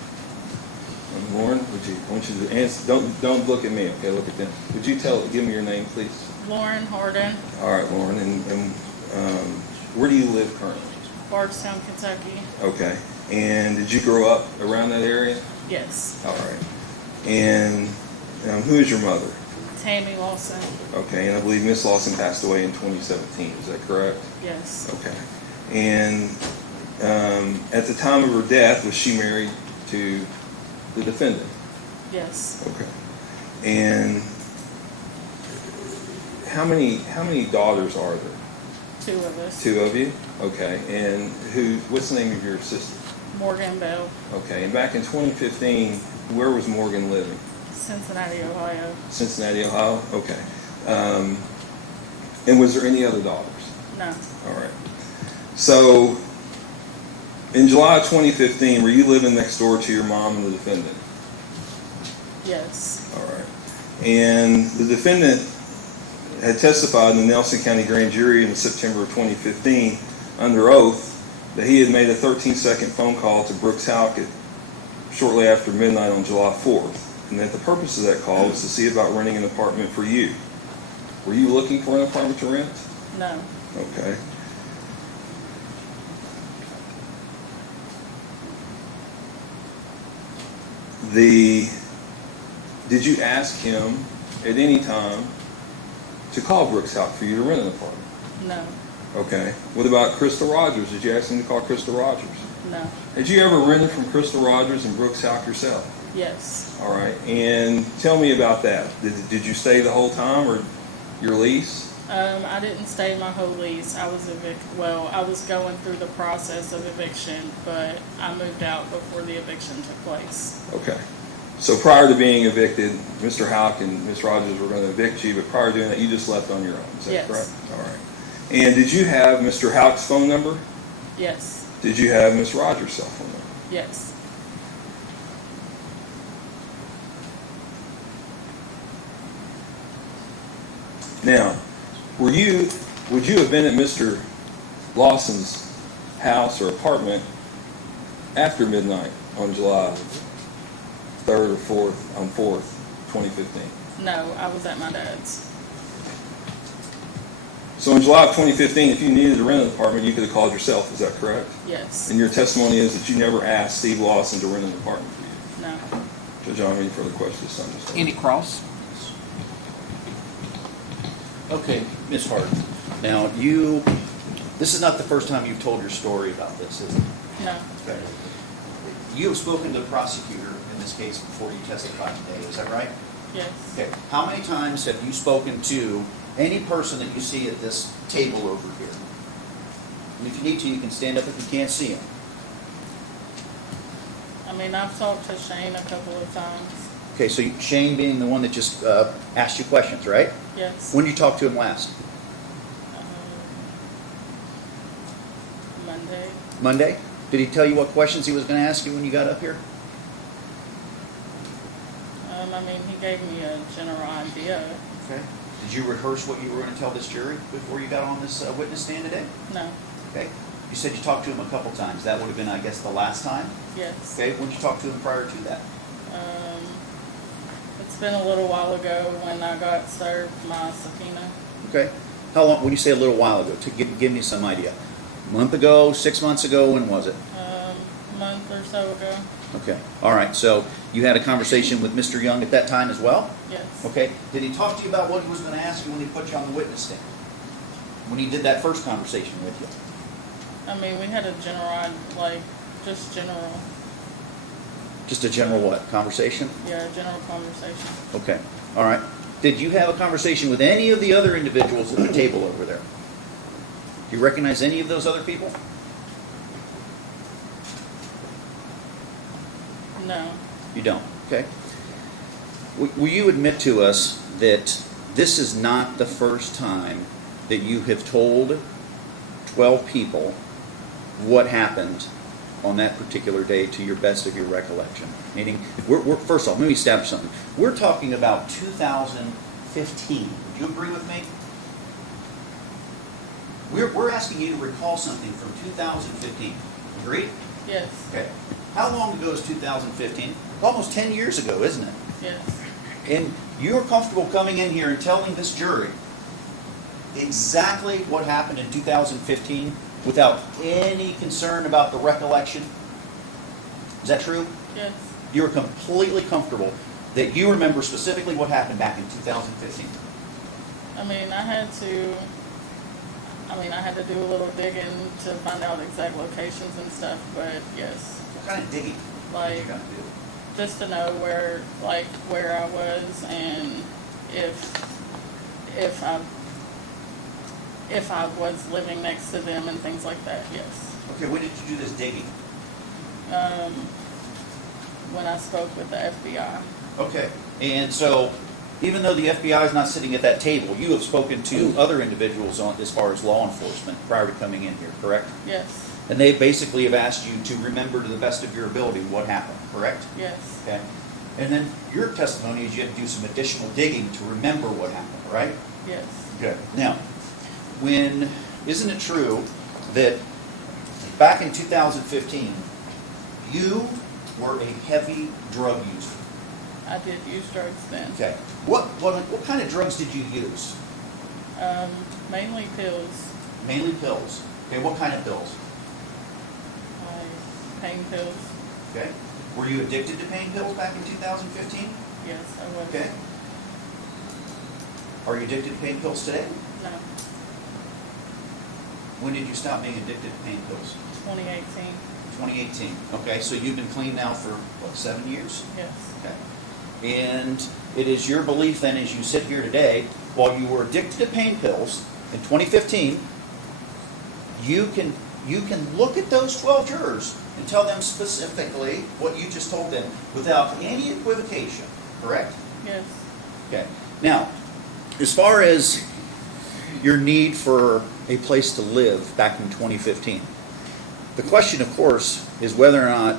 And Lauren, I want you to answer. Don't look at me. Okay, look at them. Would you give me your name, please? Lauren Hardin, All right, Lauren. And where do you live currently? Bardstown, Kentucky. Okay. And did you grow up around that area? Yes. All right. And who is your mother? Tammy Lawson. Okay. And I believe Miss Lawson passed away in 2017. Is that correct? Yes. Okay. And at the time of her death, was she married to the defendant? Yes. Okay. And how many daughters are there? 2 of us. 2 of you? Okay. And what's the name of your sister? Morgan Bell, Okay. And back in 2015, where was Morgan living? Cincinnati, Ohio. Cincinnati, Ohio? Okay. And was there any other daughters? No. All right. So, in July of 2015, were you living next door to your mom and the defendant? Yes. All right. And the defendant had testified in the Nelson County Grand Jury in September of 2015 under oath that he had made a 13-second phone call to Brooks Halkett shortly after midnight on July 4th, and that the purpose of that call was to see about renting an apartment for you. Were you looking for an apartment to rent? No. Okay. Did you ask him at any time to call Brooks Halkett for you to rent an apartment? No. Okay. What about Crystal Rogers? Did you ask him to call Crystal Rogers? No. Had you ever rented from Crystal Rogers and Brooks Halkett yourself? Yes. All right. And tell me about that. Did you stay the whole time or your lease? I didn't stay my whole lease. I was I was going through the process of eviction, but I moved out before the eviction took place. Okay. So prior to being evicted, Mr. Halkett and Ms. Rogers were going to evict you, but prior to doing that, you just left on your own. Is that Yes. correct? All right. And did you have Mr. Halkett's phone number? Yes. Did you have Ms. Rogers' cell phone number? Yes. Now, would you have been at Mr. Lawson's house or apartment after midnight on July 3rd or 4th, 2015? No, I was at my dad's. So in July of 2015, if you needed to rent an apartment, you could have called yourself, is that correct? Yes. And your testimony is that you never asked Steve Lawson to rent an apartment for you. No. Judge, I don't have any further questions this time. Andy Cross? Okay, Ms. Hart. Now, this is not the first time you've told your story about this, is it? No. Okay. You have spoken to the prosecutor in this case before you testified today, is that right? Yes. Okay. How many times have you spoken to any person that you see at this table over here? And if you need to, you can stand up if you can't see him. I mean, I've talked to Shane a couple of times. Okay, so Shane being the one that just asked you questions, right? Yes. When did you talk to him last? Monday. Monday? Did he tell you what questions he was going to ask you when you got up here? I mean, he gave me a general idea. Okay. Did you rehearse what you were going to tell this jury before you got on this witness stand today? No. Okay. You said you talked to him a couple times. That would have been, I guess, the last time? Yes. Okay. When did you talk to him prior to that? It's been a little while ago when I got served my subpoena. Okay. How long, when you say a little while ago, to give me some idea. A month ago, 6 months ago, when was it? Month or so ago. Okay. All right. So you had a conversation with Mr. Young at that time as well? Yes. Okay. Did he talk to you about what he was going to ask you when he put you on the witness stand? When he did that first conversation with you? I mean, we had a general, just general, Just a general what? Conversation? yeah, general conversation. Okay. All right. Did you have a conversation with any of the other individuals at the table over there? Do you recognize any of those other people? No. You don't. Okay. Will you admit to us that this is not the first time that you have told 12 people what happened on that particular day to your best of your recollection? Meaning, first off, let me establish something. We're talking about 2015. Would you agree with me? We're asking you to recall something from 2015. Agreed? Yes. Okay. How long ago is 2015? Almost 10 years ago, isn't it? Yes. And you're comfortable coming in here and telling this jury exactly what happened in 2015 without any concern about the recollection? Is that true? Yes. You're completely comfortable that you remember specifically what happened back in 2015? I mean, I had to do a little digging to find out exact locations and stuff, but yes. What kind of digging did Like, you got to do? just to know where I was and if I was living next to them and things like that, yes. Okay, when did you do this digging? When I spoke with the FBI. Okay, and so even though the FBI is not sitting at that table, you have spoken to other individuals on as far as law enforcement prior to coming in here, correct? Yes. And they basically have asked you to remember to the best of your ability what happened, correct? Yes. Okay. And then your testimony is you have to do some additional digging to remember what happened, right? Yes. Good. Now, isn't it true that back in 2015, you were a heavy drug user? I did use drugs then. Okay. What kind of drugs did you use? Mainly pills, Mainly pills. Okay, what kind of pills? pain pills. Okay. Were you addicted to pain pills back in 2015? Yes, I was. Okay. Are you addicted to pain pills today? No, When did you stop being addicted to pain pills? 2018. 2018. Okay, so you've been clean now for, 7 years? Yes. Okay. And it is your belief then, as you sit here today, while you were addicted to pain pills in 2015, you can look at those 12 jurors and tell them specifically what you just told them without any equivocation, correct? Yes. Okay. Now, as far as your need for a place to live back in 2015, the question, of course, is whether or not,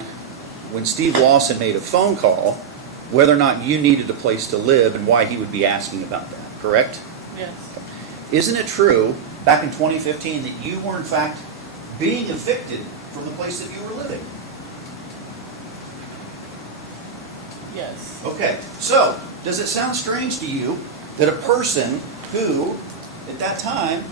when Steve Lawson made a phone call, whether or not you needed a place to live and why he would be asking about that, correct? Yes. Isn't it true, back in 2015, that you were in fact being evicted from the place that you were living? Yes. Okay, so Does it sound strange to you that a person who, at that time,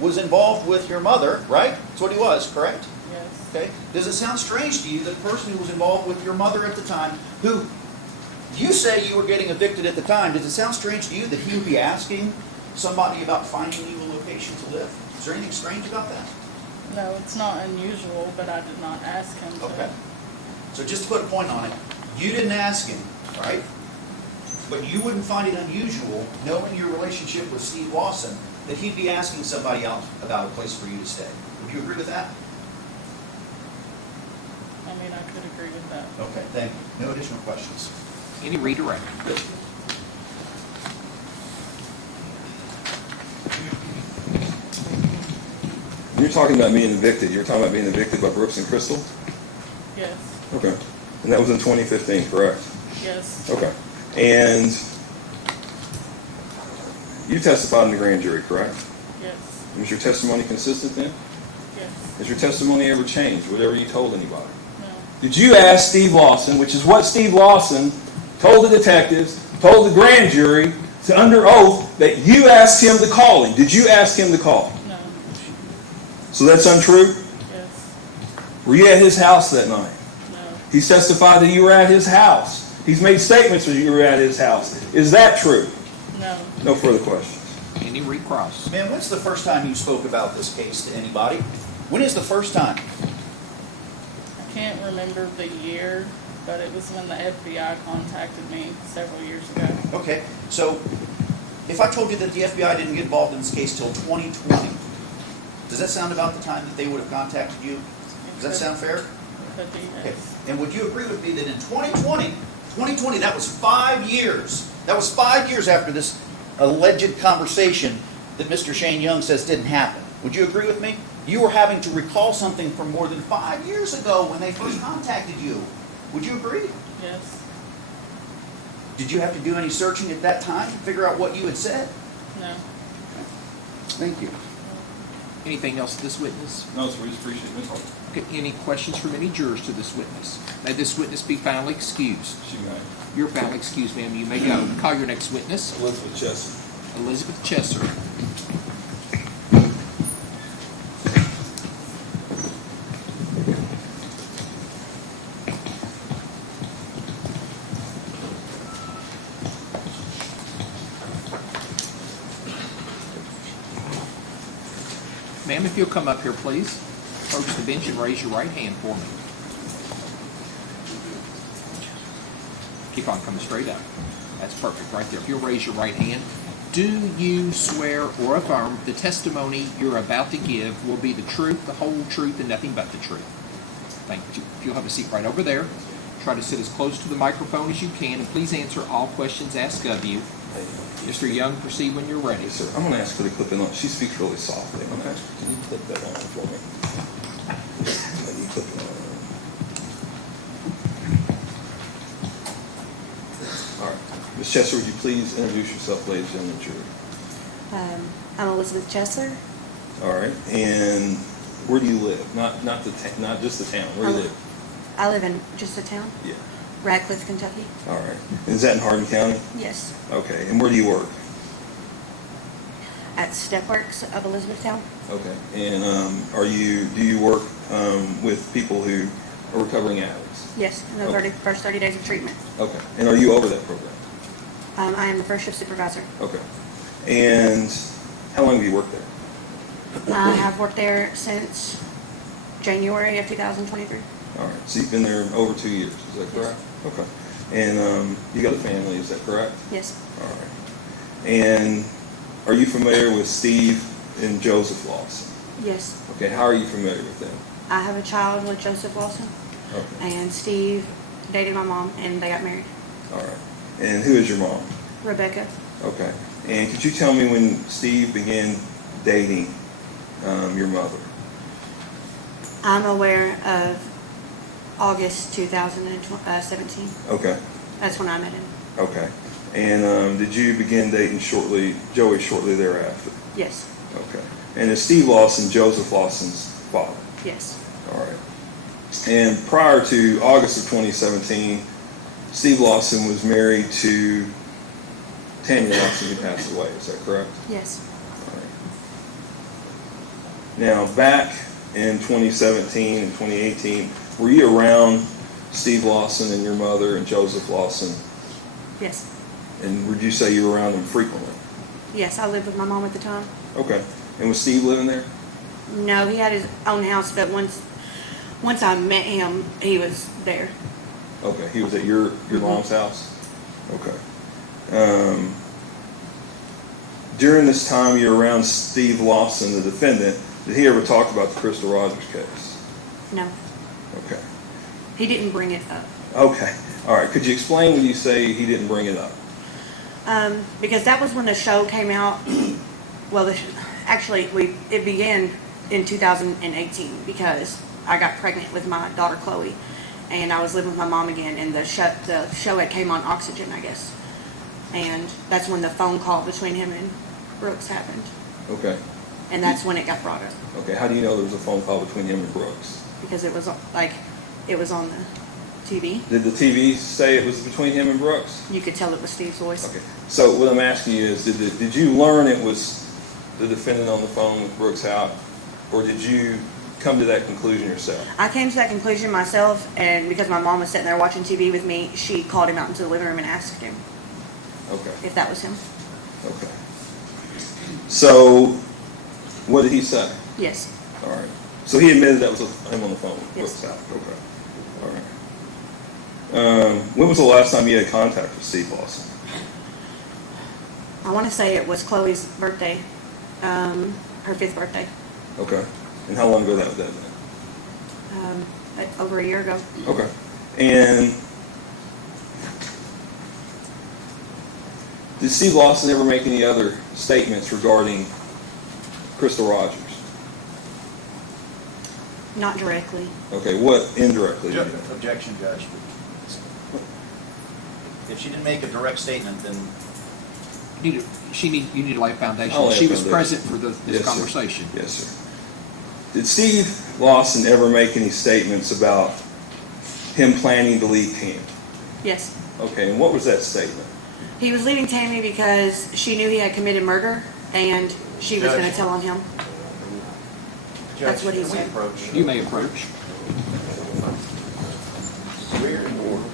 was involved with your mother, right? That's what he was, correct? Yes. Okay. Does it sound strange to you that a person who was involved with your mother at the time, who you say you were getting evicted at the time, does it sound strange to you that he would be asking somebody about finding you a location to live? Is there anything strange about that? No, it's not unusual, but I did not ask him to. Okay. So just to put a point on it, you didn't ask him, right? But you wouldn't find it unusual, knowing your relationship with Steve Lawson, that he'd be asking somebody else about a place for you to stay. Would you agree with that? I mean, I could agree with that. Okay, thank you. No additional questions. Any redirect? You're talking about being evicted. You're talking about being evicted by Brooks and Crystal? Yes. Okay. And that was in 2015, correct? Yes. Okay. And you testified in the grand jury, correct? Yes. Was your testimony consistent then? Yes. Has your testimony ever changed, whatever you told anybody? No. Did you ask Steve Lawson, which is what Steve Lawson told the detectives, told the grand jury, to under oath, that you asked him to call him? Did you ask him to call? No. So that's untrue? Yes. Were you at his house that night? No. He's testified that you were at his house. He's made statements that you were at his house. Is that true? No. No further questions. Any recross? Man, when's the first time you spoke about this case to anybody? When is the first time? I can't remember the year, but it was when the FBI contacted me several years ago. Okay, so if I told you that the FBI didn't get involved in this case till 2020, does that sound about the time that they would have contacted you? Does that sound fair? Could be, Okay. yes. And would you agree with me that in 2020, that was 5 years. That was 5 years after this alleged conversation that Mr. Shane Young says didn't happen. Would you agree with me? You were having to recall something from more than 5 years ago when they first contacted you. Would you agree? Yes. Did you have to do any searching at that time to figure out what you had said? No. Thank you. Anything else to this witness? No, sir, we just appreciate it. Okay, any questions from any jurors to this witness? May this witness be finally excused. She may. You're finally excused, ma'am. You may go. Call your next witness. Elizabeth Chester. Elizabeth Chester. Ma'am, if you'll come up here, please. Approach the bench and raise your right hand for me. Keep on coming straight up. That's perfect right there. If you'll raise your right hand. Do you swear or affirm the testimony you're about to give will be the truth, the whole truth, and nothing but the truth? Thank you. If you'll have a seat right over there. Try to sit as close to the microphone as you can, and please answer all questions asked of you. Mr. Young, proceed when you're ready. Yes, sir. I'm going to ask her to clip it on. She speaks really softly. Okay. Can you clip that on for me? Can you clip it on? All right. Ms. Chester, would you please introduce yourself, ladies and gentlemen, jury? I'm Elizabeth Chesser. All right. And where do you live? Not just the town. Where do you live? I live in just a town, Yeah. Radcliffe, Kentucky. All right. And is that in Hardin County? Yes. Okay. And where do you work? At Stepworks of Elizabethtown. Okay. And do you work with people who are recovering addicts? Yes, in the Okay. first 30 days of treatment. Okay. And are you over that program? I am the first shift supervisor. Okay. And how long have you worked there? I have worked there since January of 2023. All right. So you've been there over 2 years. Is that correct? Okay. And you got a family. Is that correct? Yes. All right. And are you familiar with Steve and Joseph Lawson? Yes. Okay. How are you familiar with them? I have a child with Joseph Lawson, Okay. and Steve dated my mom, and they got married. All right. And who is your mom? Rebecca. Okay. And could you tell me when Steve began dating your mother? I'm aware of August 2017. Okay. That's when I met him. Okay. And did you begin dating Joey shortly thereafter? Yes. Okay. And is Steve Lawson Joseph Lawson's father? Yes. All right. And prior to August of 2017, Steve Lawson was married to Tammy Lawson who passed away. Is that correct? Yes. All right. Now, back in 2017 and 2018, were you around Steve Lawson and your mother and Joseph Lawson? Yes. And would you say you were around them frequently? Yes, I lived with my mom at the time. Okay. And was Steve living there? No, he had his own house, but once I met him, he was there. Okay. He was at your mom's house? Okay. During this time you were around Steve Lawson, the defendant, did he ever talk about the Crystal Rogers case? No, Okay. he didn't bring it up. Okay. All right. Could you explain when you say he didn't bring it up? Because that was when the show came out. Well, it began in 2018 because I got pregnant with my daughter Chloe, and I was living with my mom again, and the show had came on Oxygen, I guess, and that's when the phone call between him and Brooks happened, Okay. and that's when it got brought up Okay. How do you know there was a phone call between him and Brooks? because it was on the TV. Did the TV say it was between him and Brooks? You could tell it was Steve's voice. Okay. So what I'm asking you is, did you learn it was the defendant on the phone with Brooks out, or did you come to that conclusion yourself? I came to that conclusion myself, and because my mom was sitting there watching TV with me, she called him out into the living room and asked him Okay. if that was him. Okay. So what did he say? Yes. All right. So he admitted that was him on the phone with Yes. Brooks out. Okay. All right. When was the last time you had contact with Steve Lawson? I want to say it was Chloe's birthday, her 5th birthday, Okay. And how long ago that been? over a year ago. Okay. And did Steve Lawson ever make any other statements regarding Crystal Rogers? Not directly. Okay, what indirectly? Objection, Judge. If she didn't make a direct statement, then You need to lay a foundation. I'll lay a She was foundation. present for this Yes, sir. conversation. Yes, sir. Did Steve Lawson ever make any statements about him planning to leave Tammy? Yes. Okay, and what was that statement? He was leaving Tammy because she knew he had committed murder, and she was going to tell on him. That's Judge, what he can we said. approach? You may approach. We're in order.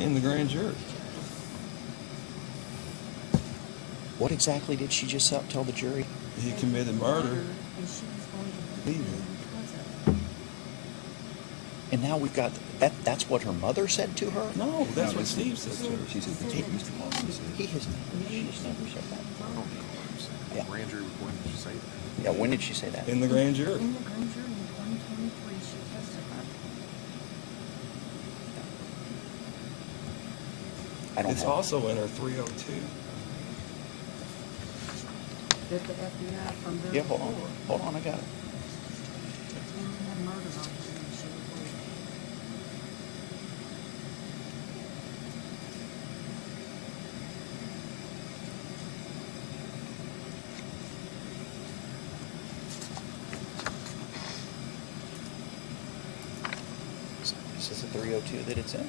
In the grand jury. What exactly did she just tell the jury? He committed murder. Leaving. And now we've got, that's what her mother said to her? No, that's what Steve said to her. He has, she has never said that. Yeah. Grand jury, when did you say that? Yeah, when did she say that? In the grand jury. In the grand jury in 2023, she testified. I don't It's have, also in her 302. That the FBI from their yeah, hold on, I got it. Tammy had murdered on her and she was leaving. Is this a 302 that it's in?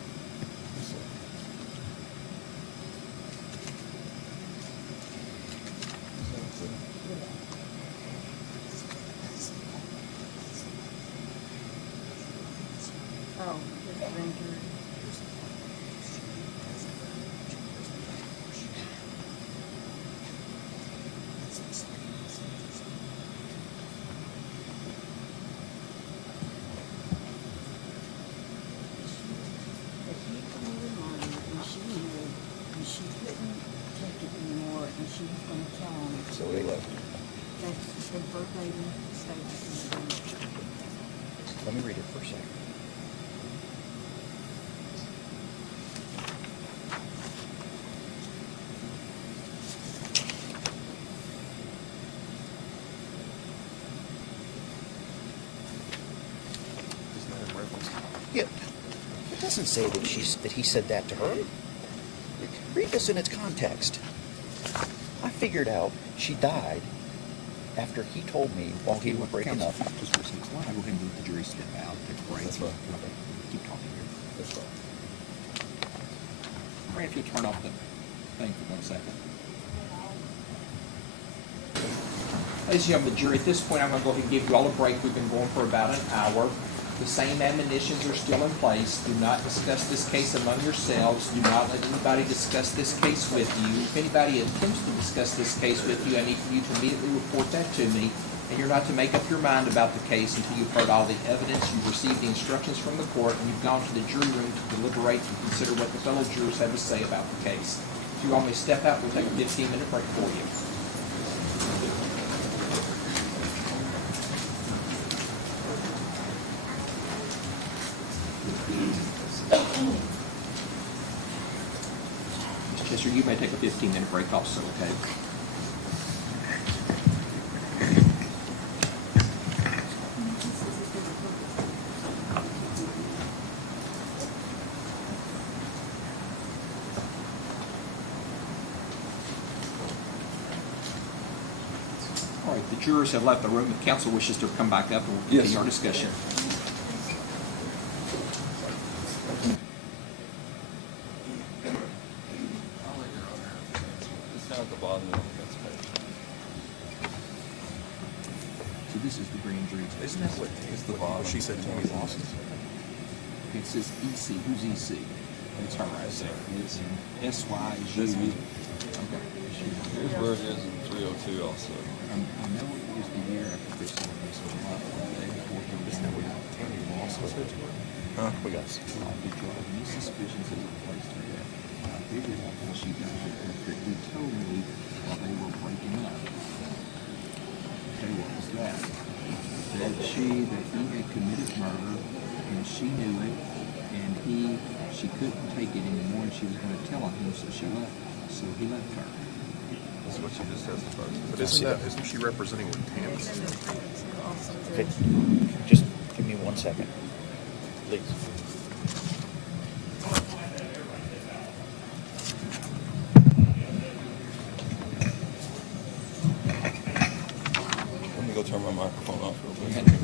Oh, it's the grand jury. That he committed murder and she knew and she couldn't take it anymore and she was gonna tell on it. So they left. That's the verbatim statement in the grand jury. Let me read it for a second. Isn't that in reference? Yeah, it doesn't say that he said that to her. Read this in its context. I figured out she died after he told me while he was breaking up. Just for a second, why don't I go ahead and let the jury step out, take a break? That's right. Keep talking here. That's right. Ray, if you'll turn off the thing for 1 second. Ladies and gentlemen, the jury, at this point, I'm going to go ahead and give you all a break. We've been going for about an hour. The same admonitions are still in place. Do not discuss this case among yourselves. Do not let anybody discuss this case with you. If anybody attempts to discuss this case with you, I need for you to immediately report that to me. And you're not to make up your mind about the case until you've heard all the evidence, you've received the instructions from the court, and you've gone to the jury room to deliberate and consider what the fellow jurors have to say about the case. If you all may step out, we'll take a 15-minute break for you. Ms. Chester, you may take a 15-minute break also, okay? All right, the jurors have left the room. If counsel wishes to come back up, and we'll continue our discussion. It's down at the bottom of the next page. So this is the grand jury. Isn't that what, It's the bottom. she said Tammy Lawson? It says EC. Who's EC? It's her right there. It's SYG. This is- Okay. Here's where it is in 302 also. I know it was the year after they saw this one. The day before it was Isn't that what Tammy Lawson said to her? Huh? We got Did you have any suspicions as it placed her death? I figured out how she died after he told me while they were breaking up. Okay, what was that? That he had committed murder and she knew it, and she couldn't take it anymore, and she was going to tell on him, so he left her. That's what she just testified to. But isn't she representing Tammy? Okay, just give me 1 second, please. Let me go turn my microphone off real quick.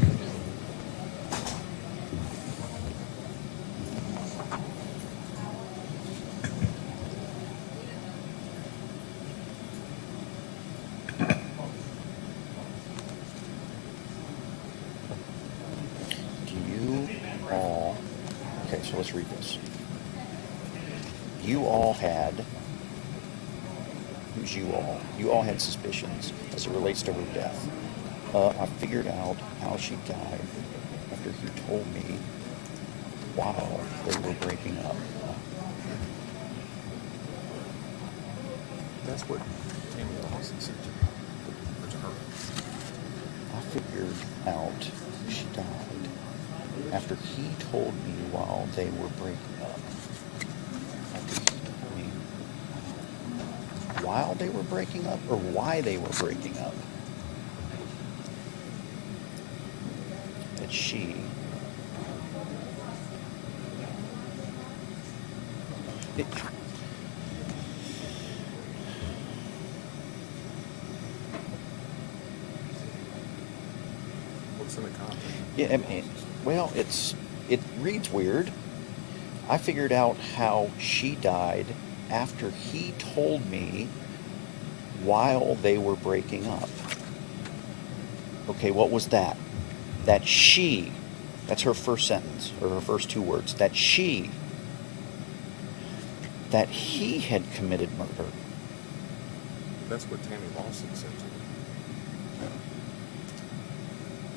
Okay, so let's read this. You all had, who's you all? You all had suspicions as it relates to her death. I figured out how she died after he told me while they were breaking up. That's what Tammy Lawson said to her. I figured out she died after he told me while they were breaking up. After he told me while they were breaking up or why they were breaking up. That she What's in the context? Yeah, I mean, well, it reads weird. I figured out how she died after he told me while they were breaking up. Okay, what was that? That she, that's her first sentence, or her first two words, that she, that he had committed murder. That's what Tammy Lawson said to her.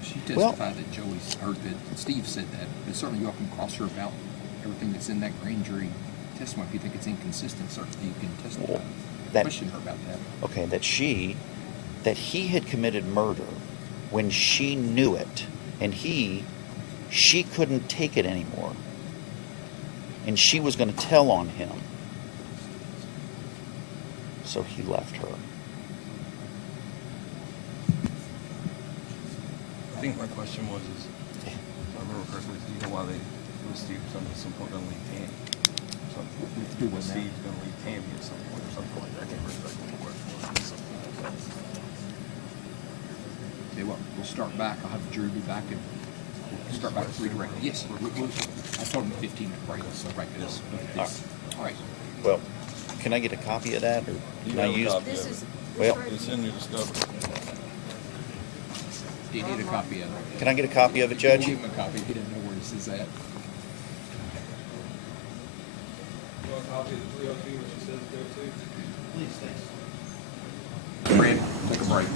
She testified that Joey heard that Steve said that, but certainly you all can cross her about everything that's in that grand jury testimony. If you think it's inconsistent, certainly you can testify. Question her about that. Okay, that he had committed murder when she knew it, and she couldn't take it anymore, and she was going to tell on him, so he left her. I think my question was, if I remember correctly, do you know why was Steve at some point going to leave Tammy? Was Steve going to leave Tammy at some point or something like that? I can't remember exactly what the question was. tell you what, we'll start back. I'll have the jury be back and we'll start back with redirecting. Yes, I told them 15-minute break. So right this. All right. Well, can I get a copy of that, or can I use? This is. Well, It's in your discovery. Do you need a copy of it? can I get a copy of it, Judge? Give him a copy. He didn't know where this is at. Please, thanks. Brandon, take a break.